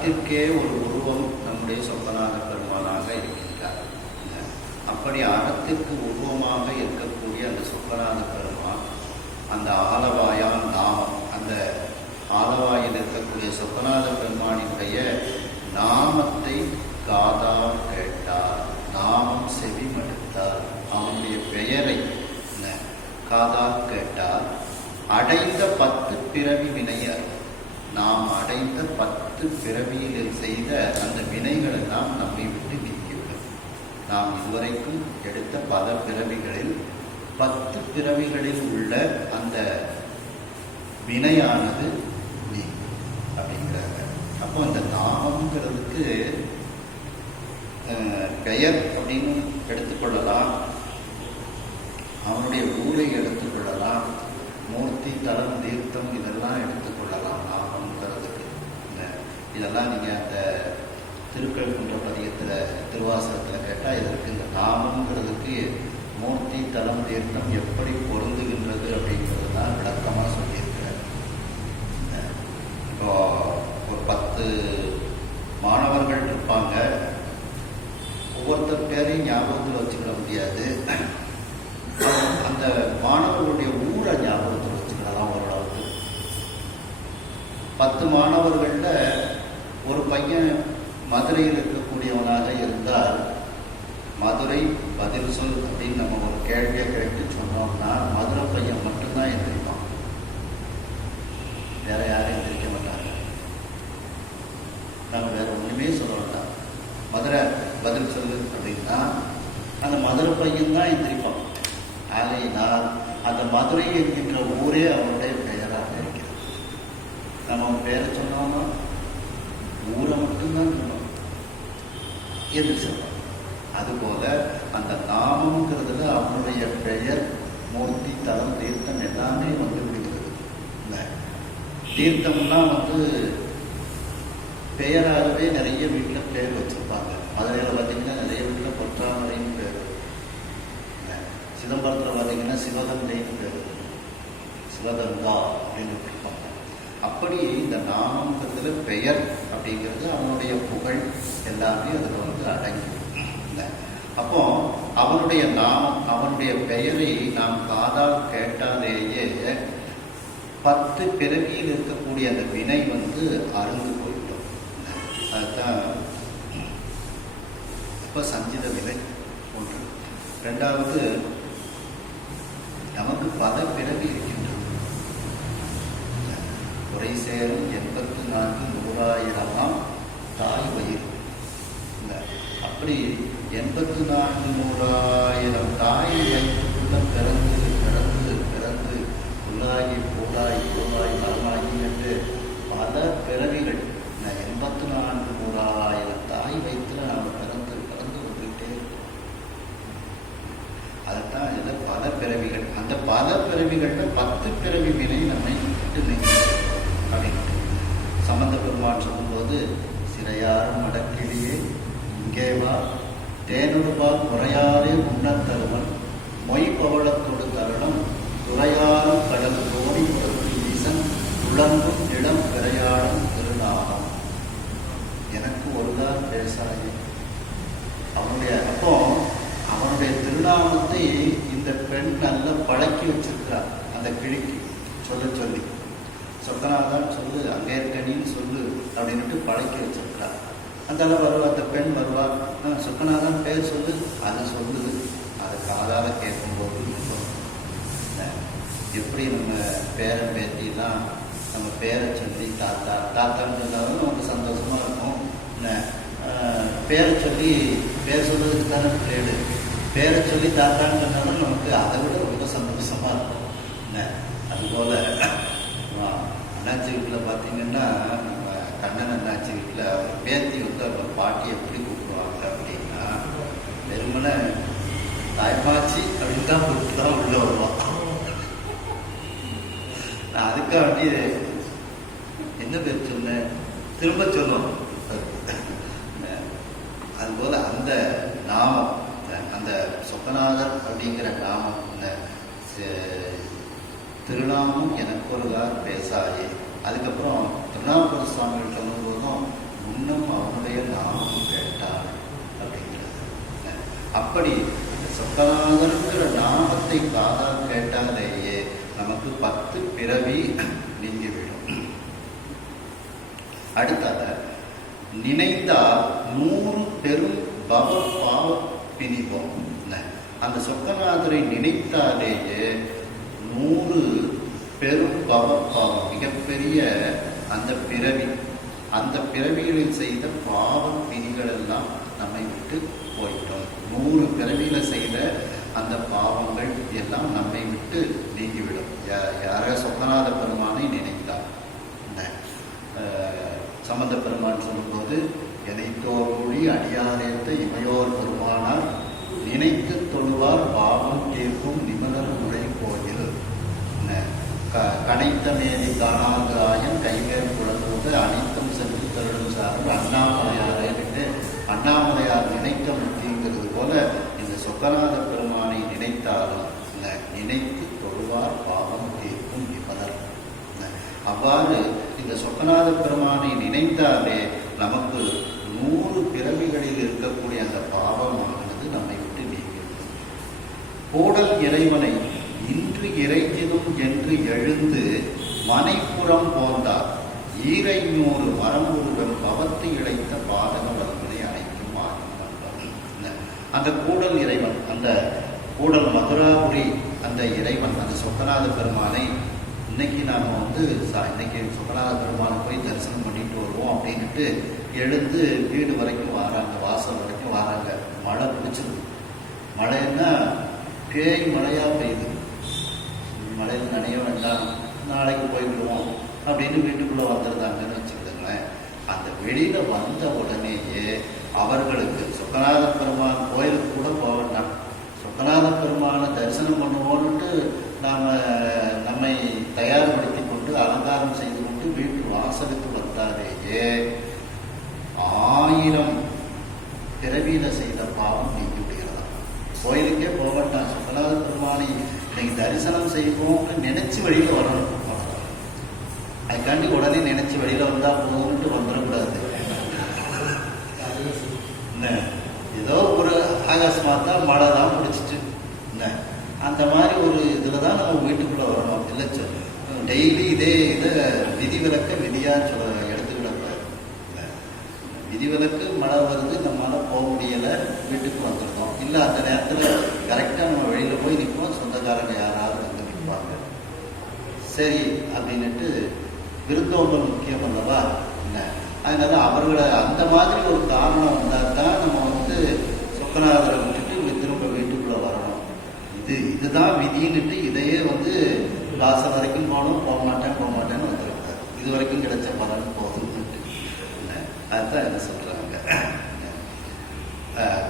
அறத்திற்கே ஒரு உருவம் நம்முடைய சொப்பநாத பெருமானாக இருக்கின்றார். அப்படி அறத்திற்கு உருவமாக இருக்கக்கூடிய அந்த சொப்பநாத பெருமான், அந்த ஆலவாயான் நாமம், அந்த ஆலவாயில் இருக்கக்கூடிய சொப்பநாத பெருமானினுடைய நாமத்தை காதால் கேட்டார், நாமம் செவி மடுத்தார், அவனுடைய பெயரை காதால் கேட்டார். அடைந்த 10 பிறவி வினையர், நாம் அடைந்த 10 பிறவியில் செய்த அந்த வினைகள் எல்லாம் நம்மை விட்டு நீக்கிவிடும். நாம் இதுவரைக்கும் எடுத்த பல பிறவிகளில் 10 பிறவிகளில் உள்ள அந்த வினையானது நீங்கும் அப்படிங்கிறாங்க. அப்போ இந்த நாமங்கிறதுக்கு பெயர் அப்படின்னு எடுத்துக்கொள்ளலாம், அவனுடைய ஊரை எடுத்துக்கொள்ளலாம், மூர்த்தி தலம் தீர்த்தம் இதெல்லாம் எடுத்துக்கொள்ளலாம். நாமங்கிறதுக்கு இதெல்லாம் நீங்கள் அந்த திருக்கழுக்குன்ற பதிகத்தில் திருவாசகத்தில் கேட்டால் இதற்கு இந்த நாமங்கிறதுக்கு மூர்த்தி தலம் தீர்த்தம் எப்படி பொருந்துகின்றது அப்படிங்கிறது தான் விளக்கமாக சொல்லியிருக்கிறேன். இப்போ ஒரு 10 மாணவர்கள் இருப்பாங்க, ஒவ்வொருத்தர் பேரையும் ஞாபகத்தில் வச்சுக்கிட முடியாது. அந்த மாணவர்களுடைய ஊரை ஞாபகத்தில் வச்சுக்கலாம் ஓரளவுக்கு. 10 மாணவர்களில் ஒரு பையன் மதுரையில் இருக்கக்கூடியவனாக இருந்தால், மதுரை பதில் சொல் அப்படின்னு நம்ம ஒரு கேள்வியை கேட்டு சொன்னோம்னா மதுரை பையன் மட்டும்தான் எந்திரிப்பான், வேற யாரும் எந்திரிக்க மாட்டாங்க. நாங்கள் வேற ஒன்றுமே சொல்ல வேண்டாம், மதுரை பதில் சொல்லு அப்படின்னா அந்த மதுரை பையன் தான் எந்திரிப்பான். ஆகையினால் அந்த மதுரை என்கின்ற ஊரே அவனுடைய பெயராக இருக்கிறது. நம்ம அவன் பெயரை சொன்னோம்னா ஊரை மட்டும்தான் சொன்னோம், எது சொல்றோம். அதுபோல அந்த நாமங்கிறதுல அவனுடைய பெயர், மூர்த்தி தலம் தீர்த்தம் எல்லாமே வந்து விடுகிறது. தீர்த்தம்னா பெயராகவே நிறைய வீட்டில் பேர் வச்சிருப்பாங்க. மதுரையில் பார்த்தீங்கன்னா நிறைய வீட்டில் பொற்றாமரைன்னு பேர், சிதம்பரத்தில் பார்த்தீங்கன்னா சிவகங்கைன்னு பேர், சிவகங்கா அப்படின்னு இருப்பாங்க. அப்படி இந்த நாமங்கிறதுல பெயர் அப்படிங்கிறது அவனுடைய புகழ் எல்லாமே அதில் அடங்கி. அப்போ அவனுடைய நாமம், அவனுடைய பெயரை நாம் காதால் கேட்டாலேயே 10 பிறவியில் இருக்கக்கூடிய அந்த வினை அறுந்து போயிட்டோம். அதுதான் இப்போ சஞ்சித வினை ஒன்று. 2வது, நமக்கு பல பிறவி இருக்கின்றது. குறை சேரும் 84,100,000 தாய் வயிறு. அப்படி 84,100,000 தாய் வயிற்றுக்குள்ள பிறந்து பிறந்து பிறந்து உள்ளாகி போலாய் போலாய் மரணாகி என்று பல பிறவிகள். 84,100,000 தாய் வயிற்றுல நாம் பிறந்து பிறந்து வந்துகிட்டே இருக்கோம். அதைத்தான் இதில் பல பிறவிகள். அந்த பல பிறவிகளில் 10 பிறவி வினை நம்மை விட்டு நீங்க அப்படின்னு சம்பந்த பெருமான் சொல்லும்போது, சிறையாரும் மடக்கிலேயே இங்கே வா தேனுருபால் முறையாரே முன்னர் தருவன் மொய் பவளத்தொடு தருணம் துறையாரும் கடல் கோடி பொருள் ஈசன் உழங்கும் இளம் விரையாடும் திருநாமம் எனக்கு ஒருதான் பேசாயே. அப்போ அவனுடைய திருநாமத்தை இந்த பெண் நல்லா பழக்கி வச்சிருக்கிறார். அந்த கிழிக்கு சொல்லி சொக்கநாதான் சொல்லு, அங்கே இருக்கணின்னு சொல்லு அப்படின்ட்டு பழக்கி வச்சிருக்கிறார். அந்த வருவா, அந்த பெண் வருவா, சொக்கநாதான் பேர் சொல்லு, அதை சொல்லுது. அதை காதால கேட்கும்போது எப்படி நம்ம பேரன் பேத்திலாம் நம்ம பேரை சொல்லி தாத்தான்னு சொன்னாலும் நமக்கு சந்தோஷமா இருக்கும். பேரை சொல்லி பேர் சொல்றதுக்கு தானே பிள்ளைடு, பேரை சொல்லி தாத்தான்னு சொன்னாலும் நமக்கு அதை விட ரொம்ப சந்தோஷமா இருக்கும். அதுபோல அண்ணாச்சி வீட்டில் பார்த்தீங்கன்னா, நம்ம கண்ணன் அண்ணாச்சி வீட்டில் அவர் பேத்தி அவர் பாட்டி எப்படி கூப்பிடுவாங்க அப்படின்னா, வெறுமனை தாய்மாச்சி அப்படின்னு தான் கூப்பிட்டு தான் உள்ள வருவான். நான் அதுக்காண்டி என்ன பேர் சொன்னேன் திரும்ப சொல்லுவோம். அதுபோல அந்த நாமம், அந்த சொக்கநாதர் அப்படிங்கிற நாமம், திருநாமம் எனக்கு ஒருகார் பேசாயே. அதுக்கப்புறம் திருநாவுக்கரசு சுவாமிகள் சொல்லும்போதும் முன்னும் அவனுடைய நாமம் கேட்டான் அப்படிங்கிறது. அப்படி சொக்கநாதருங்கிற நாமத்தை காதால் கேட்டாலேயே நமக்கு 10 பிறவி நீங்கிவிடும். அடுத்தத நினைத்தால் 100 பெரும் பவ பாவ பிணிவோம். அந்த சொக்கநாதரை நினைத்தாலேயே 100 பெரும் பவ பாவம், மிகப்பெரிய அந்த பிறவிகளில் செய்த பாவ பிணிகள் எல்லாம் நம்மை விட்டு போயிட்டோம். 100 பிறவியில செய்த அந்த பாவங்கள் எல்லாம் நம்மை விட்டு நீங்கிவிடும். யார சொக்கநாத பெருமானை நினைத்தார். சம்பந்த பெருமான் சொல்லும்போது, எனைத்தோர் மொழி அடியாரேத்த இமையோர் பெருமானார் நினைத்து தொழுவார் பாவம் தீர்க்கும் நிமலர் முறை கோயில். கனைத்த மேதி காணாது ஆயன் கைவேல் குழந்தோடு அனைத்தும் சென்று தருடும் சார்பில் அண்ணாமலையார் நினைத்த முக்திங்கிறது போல இந்த சொக்கநாத பெருமானை நினைத்தாலும் நினைத்து தொழுவார் பாவம் தீர்க்கும் நிமலர். அவ்வாறு இந்த சொக்கநாத பெருமானை நினைத்தாலே நமக்கு 100 பிறவிகளில் இருக்கக்கூடிய அந்த பாவமானது நம்மை விட்டு நீங்கிவிடும். கோடல் இறைவனை இன்று இறைஞ்சினும் என்று எழுந்து மனைப்புறம் போந்தார் 200 மரமுருகன் பவத்தை இழைத்த பாதக வல்வினை அனைத்தும் ஆகும். அந்த கூடல் இறைவன், அந்த கூடல் மதுராபுரி அந்த இறைவன், அந்த சொக்கநாத பெருமானை இன்னைக்கு நாம் இன்னைக்கு சொக்கநாத பெருமானை போய் தரிசனம் பண்ணிட்டு வருவோம் அப்படின்ட்டு எழுந்து வீடு வரைக்கும் வராங்க, வாசல் வரைக்கும் வராங்க. மழை பிடிச்சிருக்கு. மழைன்னா பேய் மழையா பெய்யுது. மழையில் நனைய வேண்டாம், நாளைக்கு போய்விடுவோம் அப்படின்னு வீட்டுக்குள்ள வந்துருந்தாங்கன்னு வச்சுக்கிட்டுங்களேன். அந்த வெளியில வந்த உடனேயே அவர்களுக்கு சொக்கநாத பெருமான் கோயிலுக்கு கூட போக வேண்டாம், சொக்கநாத பெருமானை தரிசனம் பண்ணுவோன்ட்டு நம்மை தயார்படுத்தி கொண்டு அலங்காரம் செய்து கொண்டு வீட்டு வாசலுக்கு வந்தாலேயே 1000 பிறவியில செய்த பாவம் நீங்கி விடுகிறதா. கோயிலுக்கே போக வேண்டாம், சொக்கநாத பெருமானை இன்னைக்கு தரிசனம் செய்வோம்னு நினைச்சு வழியில வரணும். அதுக்காண்டி உடனே நினைச்சு வழியில வந்தா போகும்ட்டு வந்துடக்கூடாது. ஏதோ ஒரு ஆகாசமாத்தா மழை தான் பிடிச்சிட்டு அந்த மாதிரி ஒரு இதுலதான் நம்ம வீட்டுக்குள்ள வரணும். இல்லை சார், டெய்லி இதை விதிவிலக்க விதியா எடுத்துக்கிடக்கூடாது. விதிவிலக்கு மழை வருது, நம்மளால போக முடியல, வீட்டுக்கு வந்துருக்கோம். இல்லை அந்த நேரத்தில் கரெக்டாக நம்ம வெளியில போய் நிற்போம், சொந்தக்காரங்க யாராவது வந்து நிற்பாங்க, சரி அப்படின்னுட்டு விருந்தோம்பல் முக்கியம் அல்லவா. இல்லை அதனால அவர்களை அந்த மாதிரி ஒரு காரணம் வந்தால் தான் நம்ம சொக்கநாதரை விட்டுட்டு திரும்ப வீட்டுக்குள்ள வரணும். இதுதான் விதின்னுட்டு இதையே வாசல் வரைக்கும் போக மாட்டேன்னு வந்துருக்காரு. இது வரைக்கும் கிடைச்ச பலன் போதும்னுட்டு அதுதான் என்ன சொல்றாங்க.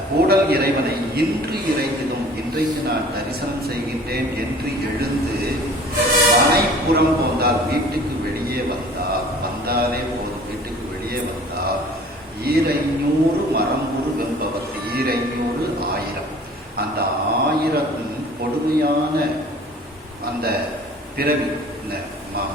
கூடல் இறைவனை இன்று இறைந்திடும், இன்றைக்கு நான் தரிசனம் செய்கின்றேன் என்று எழுந்து மனைப்புறம் போந்தால், வீட்டுக்கு வெளியே வந்தாலே போதும், வீட்டுக்கு வெளியே வந்தால் 200 மரம்புரு வெம்பவத்து, 200 1000, அந்த 1000 கொடுமையான அந்த பிறவி,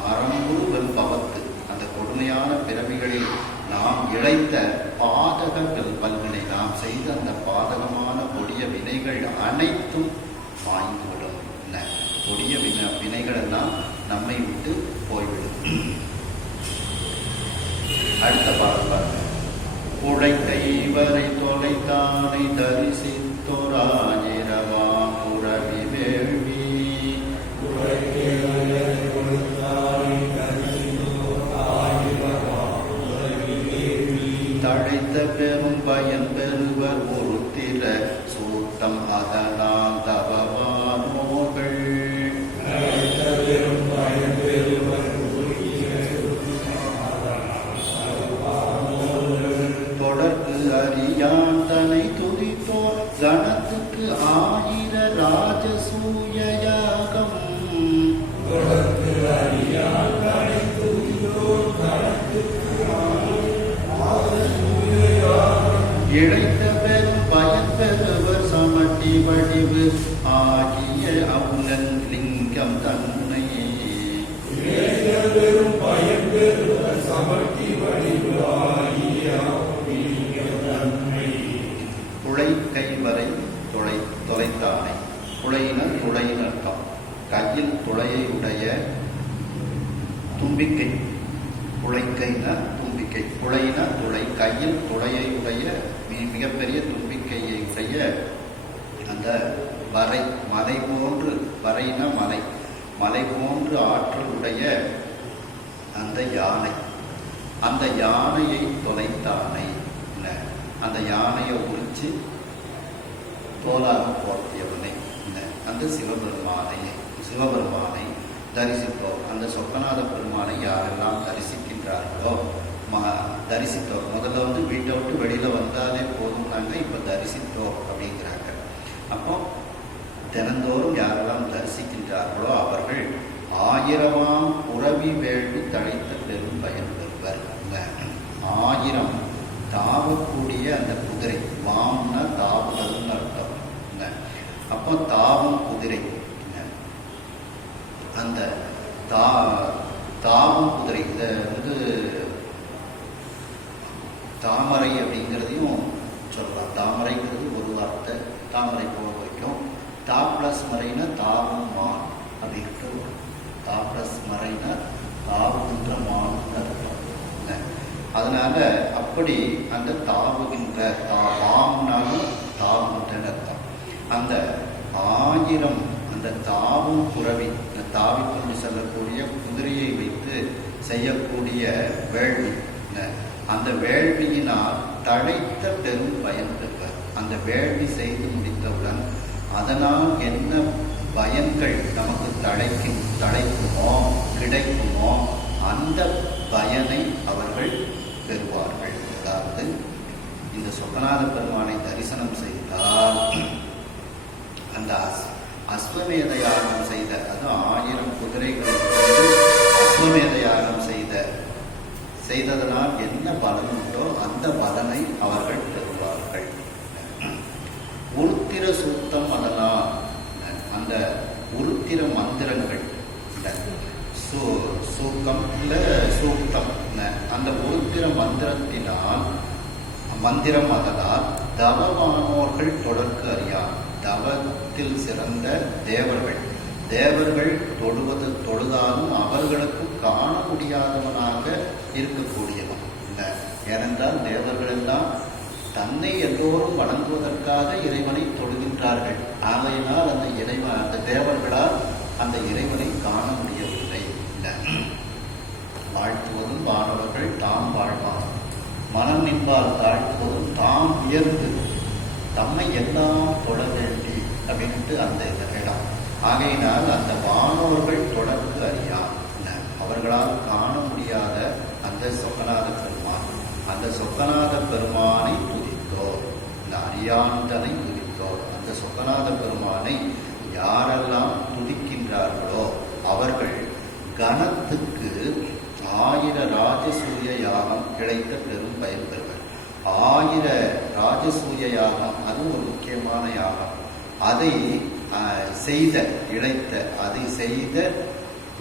மரம்புரு வெம்பவத்து, அந்த கொடுமையான பிறவிகளில் நாம் இழைத்த பாதக பல்வினை, நாம் செய்த அந்த பாதகமான கொடிய வினைகள் அனைத்தும் வாங்கிவிடும். கொடிய வினைகள் எல்லாம் நம்மை விட்டு போய்விடும். அடுத்த பாடல் பாருங்க. உழைத்தை வரை தொலைத்தானை தரிசித்தோராயிரவாம் உறவி வேள்வி, தழைத்த பெரும் பயன் பெறுவர் ஒருத்திர சூட்டம் அதனால் தவவானோர்கள், தொடர்பு அறியான் தனை துதித்தோர் கணத்துக்கு 1000 ராஜசூய யாகம், இழைத்த பெரும் பயன் பெறுவர் சமட்டி வடிவு ஆகிய அவுலன் லிங்கம் தன்னை, பெரும் பயன் பெறுவர் சமட்டி வடிவு ஆகிய தொலைத்தானை. குழையின துளையின் அர்த்தம். கையில் துளையை உடைய தும்பிக்கை. குழைக்கைன தும்பிக்கை. குழையின துளை. கையில் துளையை உடைய மிகப்பெரிய தும்பிக்கையை உடைய அந்த வரை, மலை போன்று, வரைன மலை, மலை போன்று ஆற்றல் உடைய அந்த யானை. அந்த யானையை தொலைத்தானை. அந்த யானையை உரிச்சு தோலாக போர்த்தியவனை. அந்த சிவபெருமானை தரிசித்தோர். அந்த சொக்கநாத பெருமானை யாரெல்லாம் தரிசிக்கின்றார்களோ, தரிசித்தோர். முதல்ல வீட்டை விட்டு வெளியில வந்தாலே போதும்னாங்க, இப்ப தரிசித்தோர் அப்படிங்கிறாங்க. அப்போ தினந்தோறும் யாரெல்லாம் தரிசிக்கின்றார்களோ அவர்கள் 1000ஆம் புறவி வேள்வி தழைத்த பெரும் பயன் பெறுவர். 1000 தாவக்கூடிய அந்த குதிரை, வாம்னா தாவுதல்னு அர்த்தம். அப்போ தாவும் குதிரை, அந்த தாவும் குதிரை, இதை தாமரை அப்படிங்கிறதையும் சொல்லலாம். தாமரைங்கிறது ஒரு வார்த்தை, தாமரை போக வைக்கும். தா பிளஸ் மறைனா தாவும் மான் அப்படின்ட்டு, தா பிளஸ் மறைனா தாவுகின்ற மான் அர்த்தம். அதனால அப்படி அந்த தாவுகின்ற, தாம்னாலும் தாவுகின்ற அர்த்தம். அந்த 1000 அந்த தாவும் புறவி, இந்த தாவிக்கொண்டு செல்லக்கூடிய குதிரையை வைத்து செய்யக்கூடிய வேள்வி, அந்த வேள்வியினால் தழைத்த பெரும் பயன் பெறுவர். அந்த வேள்வி செய்து முடித்தவுடன் அதனால் என்ன பயன்கள் நமக்கு தழைக்குமோ கிடைக்குமோ அந்த பயனை அவர்கள் பெறுவார்கள். அதாவது இந்த சொக்கநாத பெருமானை தரிசனம் செய்தால் அந்த அஸ்வமேத யாகம் செய்த, அது 1000 குதிரைகளை அஸ்வமேத யாகம் செய்ததனால் என்ன பலன் உண்டோ அந்த பலனை அவர்கள் பெறுவார்கள். உருத்திர சூத்தம், அதனால் அந்த உருத்திர மந்திரங்கள், சூக்கம் இல்ல சூக்தம், அந்த உருத்திர மந்திரத்தினால், மந்திரம் அதனால் தவமானோர்கள் தொடர்க்கு அறியார். தவத்தில் சிறந்த தேவர்கள் தொழுதாலும் அவர்களுக்கு காண முடியாதவனாக இருக்கக்கூடியவன். ஏனென்றால் தேவர்கள் எல்லாம் தன்னை எல்லோரும் வணங்குவதற்காக இறைவனை தொழுகின்றார்கள். ஆகையினால் அந்த தேவர்களால் அந்த இறைவனை காண முடியவில்லை. வாழ்த்துவதும் வானவர்கள் தாம் வாழ்வார், மனம் நின்பால் தாழ்த்துவதும் தாம் உயர்ந்து தம்மை எல்லாம் தொழ வேண்டி அப்படின்ட்டு அந்த இடம். ஆகையினால் அந்த வானோர்கள் தொடர்பு அறியார். அவர்களால் காண முடியாத அந்த சொக்கநாத பெருமான், அந்த சொக்கநாத பெருமானை துதித்தோர், இந்த அறியாந்தனை துதித்தோர். அந்த சொக்கநாத பெருமானை யாரெல்லாம் துதிக்கின்றார்களோ அவர்கள் கணத்துக்கு 1000 ராஜசூய யாகம் கிடைத்த பெரும் பயன் பெறுவர். 1000 ராஜசூய யாகம், அது ஒரு முக்கியமான யாகம். அதை செய்த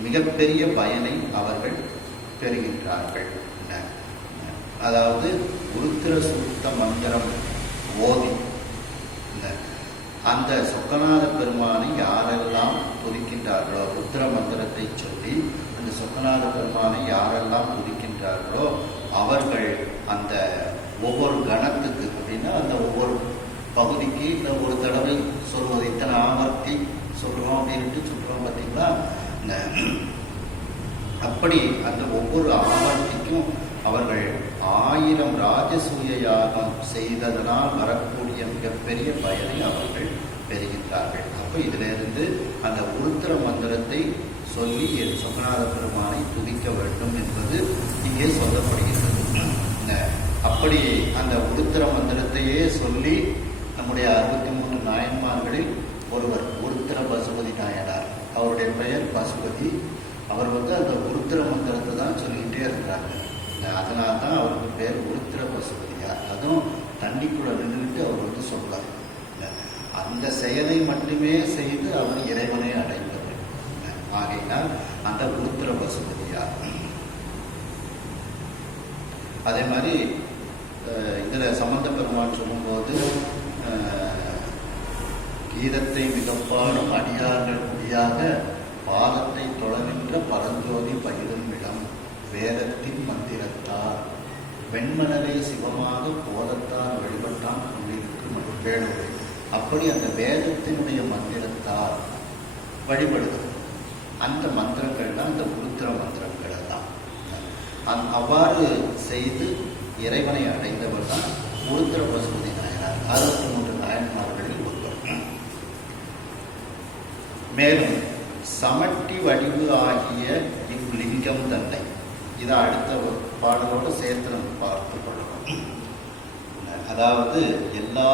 மிகப்பெரிய பயனை அவர்கள் பெறுகின்றார்கள். அதாவது உருத்திர சூத்த மந்திரம் ஓதி அந்த சொக்கநாத பெருமானை யாரெல்லாம் துதிக்கின்றார்களோ, உருத்திர மந்திரத்தை சொல்லி அந்த சொக்கநாத பெருமானை யாரெல்லாம் துதிக்கின்றார்களோ அவர்கள் அந்த ஒவ்வொரு கணத்துக்கு அப்படின்னா அந்த ஒவ்வொரு பகுதிக்கு இந்த ஒரு தடவை சொல்வது, இத்தனை ஆவர்த்தி சொல்றோம் அப்படின்ட்டு சொல்றோம் பார்த்தீங்களா. அப்படி அந்த ஒவ்வொரு ஆவர்த்திக்கும் அவர்கள் 1000 ராஜசூய யாகம் செய்ததனால் வரக்கூடிய மிகப்பெரிய பயனை அவர்கள் பெறுகின்றார்கள். அப்போ இதிலிருந்து அந்த உருத்திர மந்திரத்தை சொல்லி சொக்கநாத பெருமானை துதிக்க வேண்டும் என்பது இங்கே சொல்லப்படுகிறது. அப்படி அந்த உருத்திர மந்திரத்தையே சொல்லி நம்முடைய 63 நாயன்மார்களில் ஒருவர் உருத்திர பசுபதி நாயனார். அவருடைய பெயர் பசுபதி. அவர் அந்த உருத்திர மந்திரத்தை தான் சொல்லிக்கிட்டே இருக்கிறாங்க. அதனால்தான் அவருக்கு பேர் உருத்திர பசுபதியார். அதுவும் தண்ணிக்குள்ள நின்றுட்டு அவர் சொல்றார். அந்த செயலை மட்டுமே செய்து அவர் இறைவனை அடைந்தது. ஆகையினால் அந்த உருத்திர பசுபதியார். அதே மாதிரி இதுல சம்பந்த பெருமான் சொல்லும்போது கீதத்தை மிகப்பாடும் அடியார்கள் முடியாக பாதத்தை தொழநின்ற பரஞ்சோதி பயிரும் இடம் வேதத்தின் மந்திரத்தார் வெண்மணலை சிவமாக போதத்தார் வழிபட்டான் கொண்டிருக்கும் வேடுவை. அப்படி அந்த வேதத்தினுடைய மந்திரத்தார் வழிபடுகிறது. அந்த மந்திரங்கள் தான் அந்த உருத்திர மந்திரங்கள் எல்லாம். அவ்வாறு செய்து இறைவனை அடைந்தவர் தான் உருத்திர பசுபதி நாயனார். 63 நாயன்மார்களில் ஒருவர். மேலும் சமட்டி வடிவு ஆகிய இவ்லிங்கம் தன்னை, இதை அடுத்த பாடலோடு சேர்த்து நம்ம பார்த்து கொள்ளணும். அதாவது எல்லா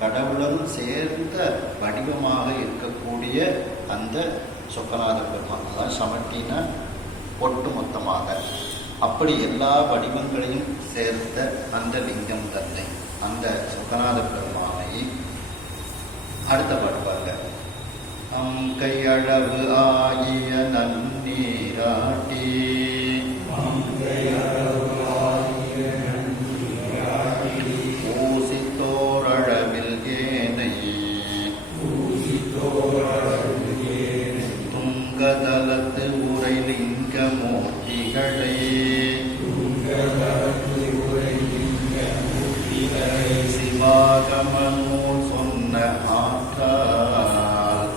கடவுளும் சேர்ந்த வடிவமாக இருக்கக்கூடிய அந்த சொக்கநாத பெருமான், அதான் சமட்டின ஒட்டு மொத்தமாக அப்படி எல்லா வடிவங்களையும் சேர்த்த அந்த லிங்கம் தன்னை, அந்த சொக்கநாத பெருமானை அடுத்த பாடுவாங்க. கையளவு ஆகிய நன்னீராட்டி ஊசித்தோரளவில் ஏனை துங்கதலத்து உரை லிங்க மூர்த்திகளை சிவாகமனூர் சொன்ன ஆற்றால்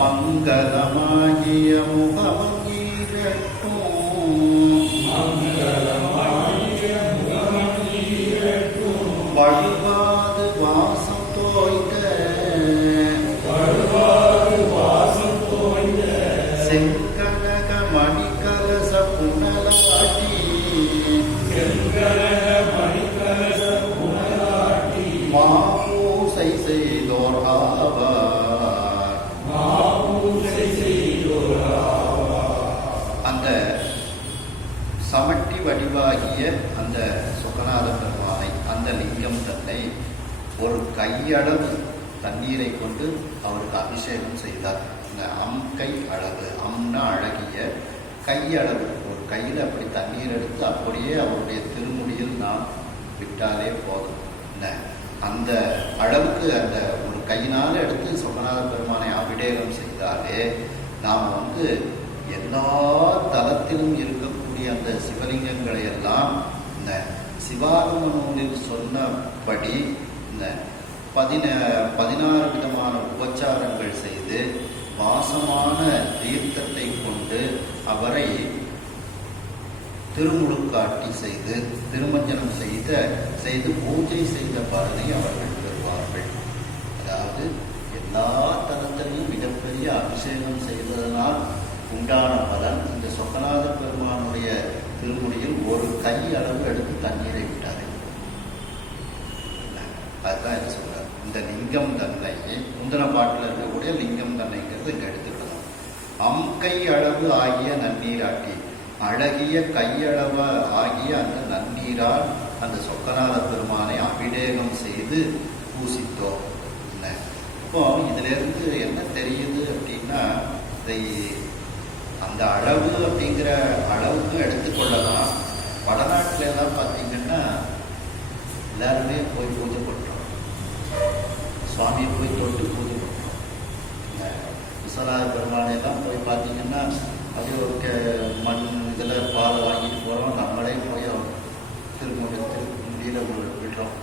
மங்களமாகிய முகமங்கீரட்டும் வழுவாது வாசம் தோய்ந்த செங்கனக மணிக்கலச புனலாட்டி மாபூசை செய்தோர் ஆவார். அந்த சமட்டி வடிவாகிய அந்த சொக்கநாத பெருமானை, அந்த லிங்கம் தன்னை ஒரு கையளவு தண்ணீரை கொண்டு அவருக்கு அபிஷேகம் செய்தார். இந்த கை அளவு, அம்னா அழகிய, கையளவு, ஒரு கையில் அப்படி தண்ணீர் எடுத்து அப்படியே அவருடைய திருமுடியில் நாம் விட்டாலே போதும். அந்த அளவுக்கு அந்த ஒரு கையினால் எடுத்து சொக்கநாத பெருமானை அபிஷேகம் செய்தாலே நாம் எல்லா தலத்திலும் இருக்கக்கூடிய அந்த சிவலிங்கங்களை எல்லாம் இந்த சிவாகம நூலில் சொன்னபடி இந்த 16 விதமான உபச்சாரங்கள் செய்து வாசமான தீர்த்தத்தை கொண்டு அவரை திருமுழுக்காட்டி செய்து திருமஞ்சனம் செய்து பூஜை செய்த பலனை அவர்கள் பெறுவார்கள். அதாவது எல்லா தலத்திலையும் மிகப்பெரிய அபிஷேகம் செய்வதனால் உண்டான பலன் இந்த சொக்கநாத பெருமானுடைய திருமுடியில் ஒரு கை அளவு எடுத்து தண்ணீரை விட்டார்கள். அதுதான் என்ன சொல்றாரு, இந்த லிங்கம் தன்னை முந்தின பாட்டில் இருக்கக்கூடிய லிங்கம் தன்னைங்கிறது இங்க எடுத்துக்கணும். கை அளவு ஆகிய நன்னீராட்டி, அழகிய கையளவு ஆகிய அந்த நன்னீரால் அந்த சொக்கநாத பெருமானை அபிஷேகம் செய்து பூசித்தோம். இப்போ இதுல இருந்து என்ன தெரியுது அப்படின்னா, இதை அந்த அளவு அப்படிங்கிற அளவுக்கு எடுத்துக்கொள்ளலாம். வடநாட்டில எல்லாம் பார்த்தீங்கன்னா எல்லாருமே போய் பூஜை பண்றோம், சுவாமியை போய் தொட்டு பூஜை பண்றோம். விஸ்வநாத பெருமானை எல்லாம் போய் பார்த்தீங்கன்னா அதே ஒரு மண் இதில் பால் வாங்கிட்டு போகிறோம், நம்மளே போய் திருமுடியில் விடுறோம்.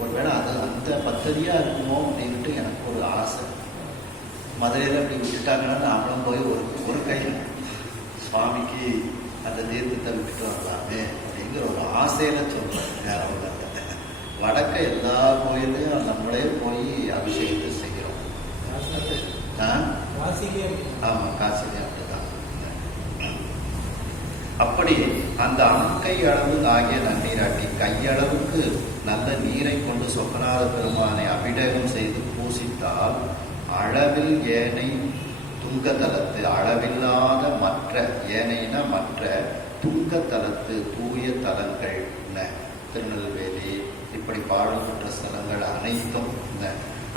ஒருவேளை அது அந்த பத்ததியாக இருக்குமோ அப்படின்ட்டு எனக்கு ஒரு ஆசை. மதுரையில் அப்படி விட்டுட்டாங்கன்னா நாமளும் போய் ஒரு கையில் சுவாமிக்கு அந்த தீர்த்தத்தை விட்டுட்டு வரலாமே அப்படிங்கிற ஒரு ஆசையில் சொல்கிறேன். வேற ஒன்று வடக்க எல்லா கோயிலையும் நம்மளே போய் அபிஷேகத்தை செய்கிறோம். ஆமாம், காசிலே அப்படிதான். அப்படி அந்த அங்கை அளவு ஆகிய நன்னீராட்டி கையளவுக்கு நல்ல நீரை கொண்டு சொக்கநாத பெருமானை அபிஷேகம் செய்து பூசித்தால் அளவில் ஏனை துங்கதலத்து, அளவில்லாத மற்ற ஏனைனா மற்ற துங்கதலத்து தூய தலங்கள் திருநெல்வேலி இப்படி பாடல்பெற்ற ஸ்தலங்கள் அனைத்தும்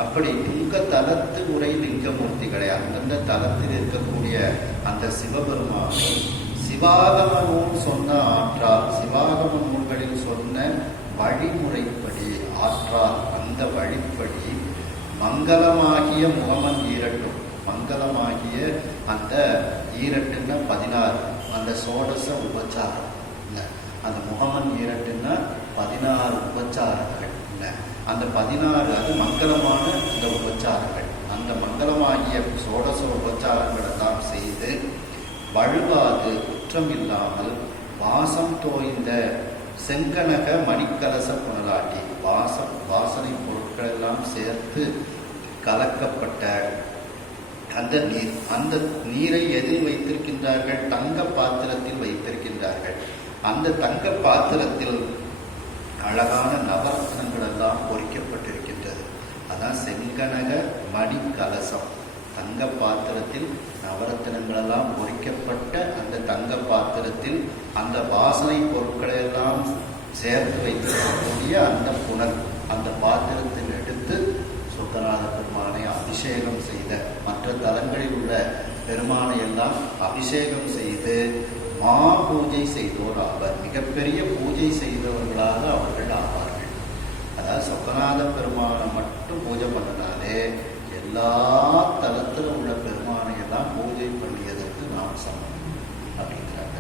அப்படி துங்கதலத்து உரை லிங்கமூர்த்திகளை அந்தந்த தலத்தில் இருக்கக்கூடிய அந்த சிவபெருமானை சிவாகம நூல் சொன்ன ஆற்றால், சிவாகம நூல்களில் சொன்ன வழிமுறைப்படி ஆற்றால் அந்த வழிப்படி மங்களமாகிய முகமன் ஈரட்டும், மங்களமாகிய அந்த ஈரட்டுன்னா 16, அந்த சோடச உபச்சாரம் இல்லை, அந்த முகமன் ஈரட்டுன்னா 16 உபச்சாரங்கள் இல்லை, அந்த 16 அது மங்களமான இந்த உபச்சாரங்கள், அந்த மங்களமாகிய சோடச உபச்சாரங்களை தான் செய்து வழுவாது குற்றம் இல்லாமல் வாசம் தோய்ந்த செங்கனக மணிக்கலச புனலாட்டி, வாசனை பொருட்கள் எல்லாம் சேர்த்து கலக்கப்பட்ட அந்த நீர், அந்த நீரை எதில் வைத்திருக்கின்றார்கள்? தங்க பாத்திரத்தில் வைத்திருக்கின்றார்கள். அந்த தங்க பாத்திரத்தில் அழகான நவரத்னங்கள் எல்லாம் பொறிக்கப்பட்டிருக்கின்றது. அதான் செங்கனக மணி கலசம். தங்க பாத்திரத்தில் நவரத்தினங்கள் எல்லாம் பொறிக்கப்பட்ட அந்த தங்க பாத்திரத்தில் அந்த வாசனை பொருட்களை எல்லாம் சேர்த்து வைத்திருக்கக்கூடிய அந்த புனல், அந்த பாத்திரத்தில் எடுத்து சொக்கநாத பெருமானை அபிஷேகம் செய்த, மற்ற தலங்களில் உள்ள பெருமானை எல்லாம் அபிஷேகம் செய்து மா பூஜை செய்தோர் ஆவர், மிகப்பெரிய பூஜை செய்தவர்களாக அவர்கள் ஆவார்கள். அதாவது சொக்கநாத பெருமானை மட்டும் பூஜை பண்ணினாலே எல்லா தலத்திலும் உள்ள பெருமானை எல்லாம் பூஜை பண்ணியதற்கு நாம் சமம் அப்படிங்கிறாங்க.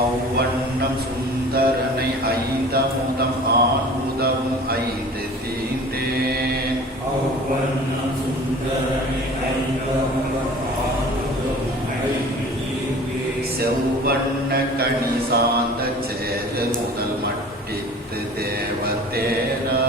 அவ்வண்ணம் சுந்தரனை 5 அமுதம் ஆண்முதமும் 5 தீந்தேன், அவ்வண்ணம் சுந்தரனை 5 அமுதம் ஆண்முதமும் 5 தீந்தேன், செவ்வண்ண கனி சார்ந்த சேது முதல் மட்டித்து தேவதேரா,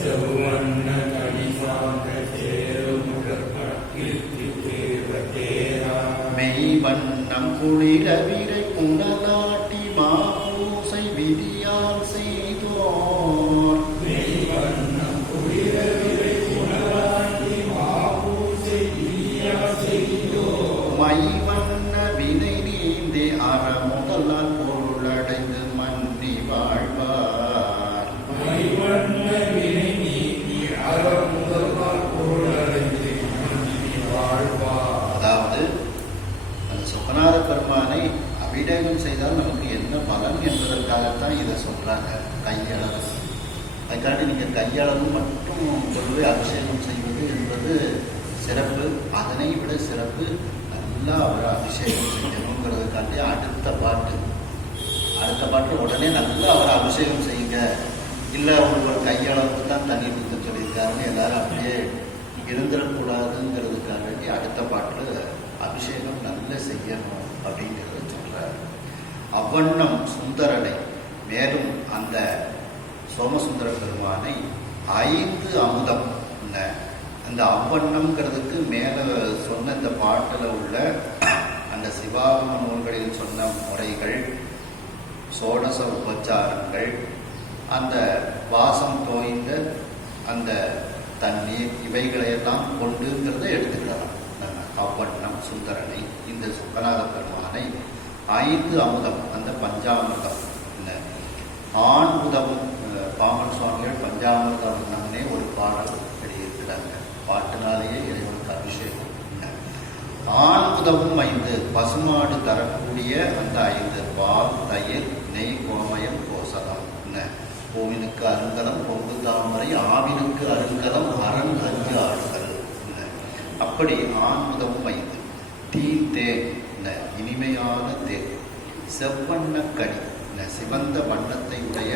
செவ்வண்ண கனி சார்ந்த சேது முதல் மட்டித்து தேவதேரா, மெய்வண்ணம் குளிர விரை புனலாட்டி மாபூசை விதியால் செய்தோர், மெய்வண்ணம் குளிர விரை புனலாட்டி மாபூசை விதியால் செய்தோர், மைவண்ண வினை நீந்தி அறமுதலால் பொருளடைந்து மன்னி வாழ்வார், மைவண்ண வினை நீங்கி அறமுதலால் பொருளடைந்து மன்னி வாழ்வார். அதாவது அந்த சொக்கநாத பெருமானை அபிஷேகம் செய்தால் நமக்கு என்ன பலன் என்பதற்காகத்தான் இதை சொல்றாங்க. கையளவு, அதுக்காண்டி நீங்கள் கையளவு மட்டும் பொதுவே அபிஷேகம் செய்வது என்பது சிறப்பு. அதனை விட சிறப்பு நல்லா அவரை அபிஷேகம் செய்யணுங்கிறதுக்காண்டி அடுத்த பாட்டு உடனே நல்லா அவரை அபிஷேகம் செய்யுங்க, இல்லை ஒரு கையளவுக்கு தான் தண்ணி ஊற்ற சொல்லியிருக்காருன்னு எல்லாரும் அப்படியே இருந்துடக்கூடாதுங்கிறதுக்காக வேண்டி அடுத்த பாட்டில் அபிஷேகம் நல்லா செய்யணும் அப்படிங்கிறத சொல்றார். அவ்வண்ணம் சுந்தரனை, மேலும் அந்த சோமசுந்தர பெருமானை 5 அமுதம், அந்த அவ்வண்ணம்ங்கிறதுக்கு மேலே சொன்ன இந்த பாட்டில் உள்ள அந்த சிவாகம நூல்களில் சொன்ன முறைகள், சோடச உபச்சாரங்கள், அந்த வாசம் தோய்ந்த அந்த தண்ணீர், இவைகளையெல்லாம் கொண்டுங்கிறத எடுத்துக்கலாம். அவ்வண்ணம் சுந்தரனை, இந்த சொக்கநாத பெருமானை 5 அமுதம், அந்த பஞ்சாமிர்தம், ஆண்முதமும் பாமன் சுவாமிகள் பஞ்சாமிர்தம்னே ஒரு பாடல் எழுதியிருக்கிறாங்க. பாட்டினாலேயே இறைவனுக்கு அபிஷேகம். ஆண்முதமும் 5 பசுமாடு தரக்கூடிய அந்த 5 பால், தயிர், நெய், கோமயம், கோசலம். பூவினுக்கு அருங்கலம் பொங்கு தாமரை, ஆவினுக்கு அருங்கலம் அரண் 5 ஆடுகள். அப்படி ஆண்முதமும் 5. தீந்தேன், இனிமையான தேன். செவ்வண்ண கனி, சிவந்த வண்ணத்தை உடைய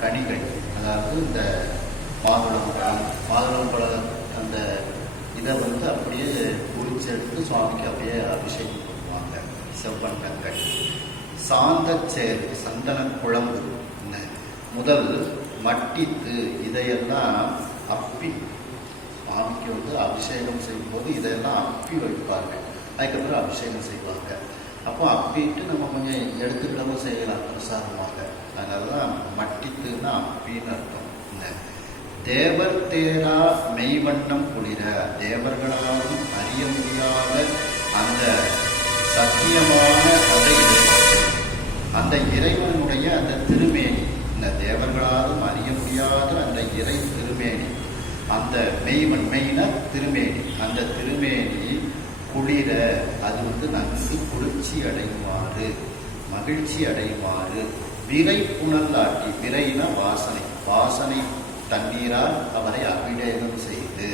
கனிகள், அதாவது இந்த மாதுளம்பழம் அந்த இதை அப்படியே குறிச்செடுத்து சுவாமிக்கு அப்படியே அபிஷேகம் பண்ணுவாங்க. செவ்வண்ண கனி. சாந்தச்சேர், சந்தன குழம்பு முதல் மட்டித்து, இதையெல்லாம் அப்பி சுவாமிக்கு அபிஷேகம் செய்யும்போது இதெல்லாம் அப்பி வைப்பார்கள். அதுக்கப்புறம் அபிஷேகம் செய்வாங்க. அப்போ அப்பிட்டு நம்ம கொஞ்சம் எடுத்துக்கிடவும் செய்யலாம் பிரசாதமாக. அதனால தான் மட்டித்துன்னா அப்பின்னு அர்த்தம். தேவர் தேரா மெய்வண்ணம் குளிர, தேவர்களாலும் அறிய முடியாத அந்த சத்தியமான அந்த இறைவனுடைய அந்த திருமேனி, இந்த தேவர்களாலும் அறிய முடியாத அந்த இறை திருமேனி, அந்த மெய்னா திருமேனி, அந்த திருமேனி குளிர, அது நன்கு குளிர்ச்சி அடையுமாறு, மகிழ்ச்சி அடையுமாறு, விரை புனலாட்டி, விரைனா வாசனை, வாசனை தண்ணீரால் அவரை அபிஷேகம் செய்து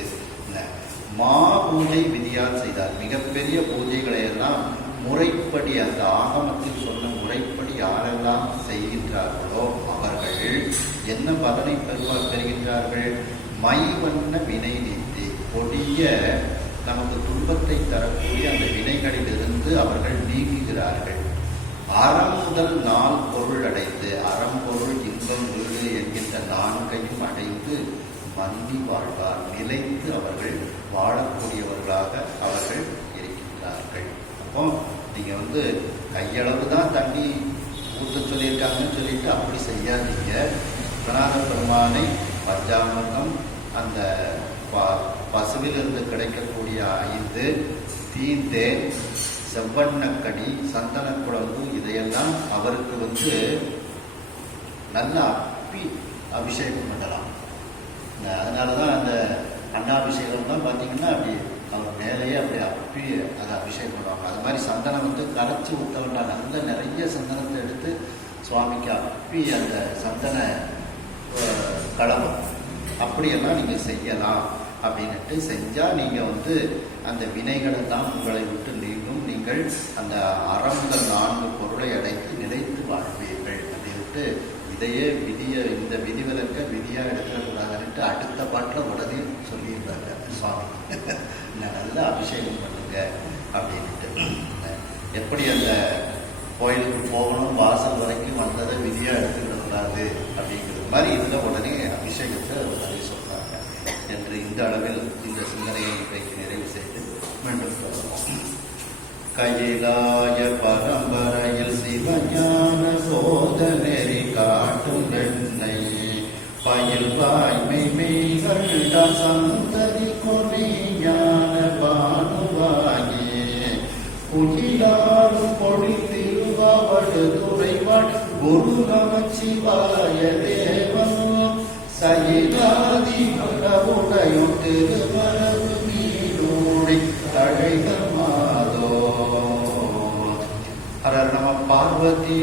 மா பூஜை விதியால் செய்தார். மிகப்பெரிய பூஜைகளை எல்லாம் முறைப்படி, அந்த ஆகமத்தில் சொன்ன முறைப்படி யாரெல்லாம் செய்கின்றார்களோ அவர்கள் என்ன பலனை பெறுகின்றார்கள்? மைவண்ண வினை நீத்தி, கொடிய நமக்கு துன்பத்தை தரக்கூடிய அந்த வினைகளிலிருந்து அவர்கள் நீங்குகிறார்கள். அறம் முதல் நாள் பொருள் அடைந்து, அறம் பொருள் இன்பம் வீடு என்கின்ற நான்கையும் அடைந்து மந்தி வாழ்வார், நிலைத்து அவர்கள் வாழக்கூடியவர்களாக அவர்கள் இருக்கின்றார்கள். அப்போ நீங்க கையளவு தான் தண்ணி ஊற்ற சொல்லியிருக்காங்கன்னு சொல்லிட்டு அப்படி செய்யாதீங்க. கணாத பெருமானை பஞ்சாமிர்தம், அந்த பசுவிலிருந்து கிடைக்கக்கூடிய 5 தீந்தேன், செவ்வண்ணக்கடி, சந்தன குழம்பு, இதையெல்லாம் அவருக்கு நல்ல அப்பி அபிஷேகம் பண்ணலாம். அதனாலதான் அந்த அன்னாபிஷேகம்லாம் பார்த்தீங்கன்னா அப்படி அவர் மேலேயே அப்படி அப்பி அதை அபிஷேகம் பண்ணுவாங்க. அது மாதிரி சந்தனம் கரைச்சி ஊற்ற வேண்டாம். நல்ல நிறைய சந்தனத்தை எடுத்து சுவாமிக்கு அப்பி அந்த சந்தன கலவம் அப்படியெல்லாம் நீங்கள் செய்யலாம். அப்படின்ட்டு செஞ்சால் நீங்கள் அந்த வினைகளெல்லாம் உங்களை விட்டு நீங்கும். நீங்கள் அந்த அறங்கள் 4 பொருளை அடைத்து நிலைத்து வாழ்வீர்கள் அப்படின்ட்டு இதையே இந்த விதிவிலக்க விதியாக எடுத்துக்கூடாதுன்ட்டு அடுத்த பாட்டில் உடனே சொல்லியிருந்தாங்க சுவாமி. நல்லா அபிஷேகம் பண்ணுங்க அப்படின்ட்டு. எப்படி அந்த கோயிலுக்கு போகணும், வாசல் வரைக்கும் வந்ததை விதியாக எடுத்துக்கிடக்கூடாது அப்படிங்கிறது மாதிரி இதில் உடனே அபிஷேகத்தை உடனே சொல்கிறாங்க என்று இந்த அளவில் இந்த சிந்தனையை இன்றைக்கு நிறைவு செய்து மீண்டும் சொல்லுவோம். கையிலாய பரம்பரையில் சிவஞான சோதனை காட்டும் வெண்ணை பயில் வாய்மை மெய்கள் சந்ததி கொலை ஞான பானுவாகி குயிலாடும் பொழி திருவாவடு துறைவடு குரு நமச்சிவாய தேவன் சயிலாதி மகவுடையும் திருமரபு நீடோடி தழைகள் மாதோ. ஹர நம பார்வதி.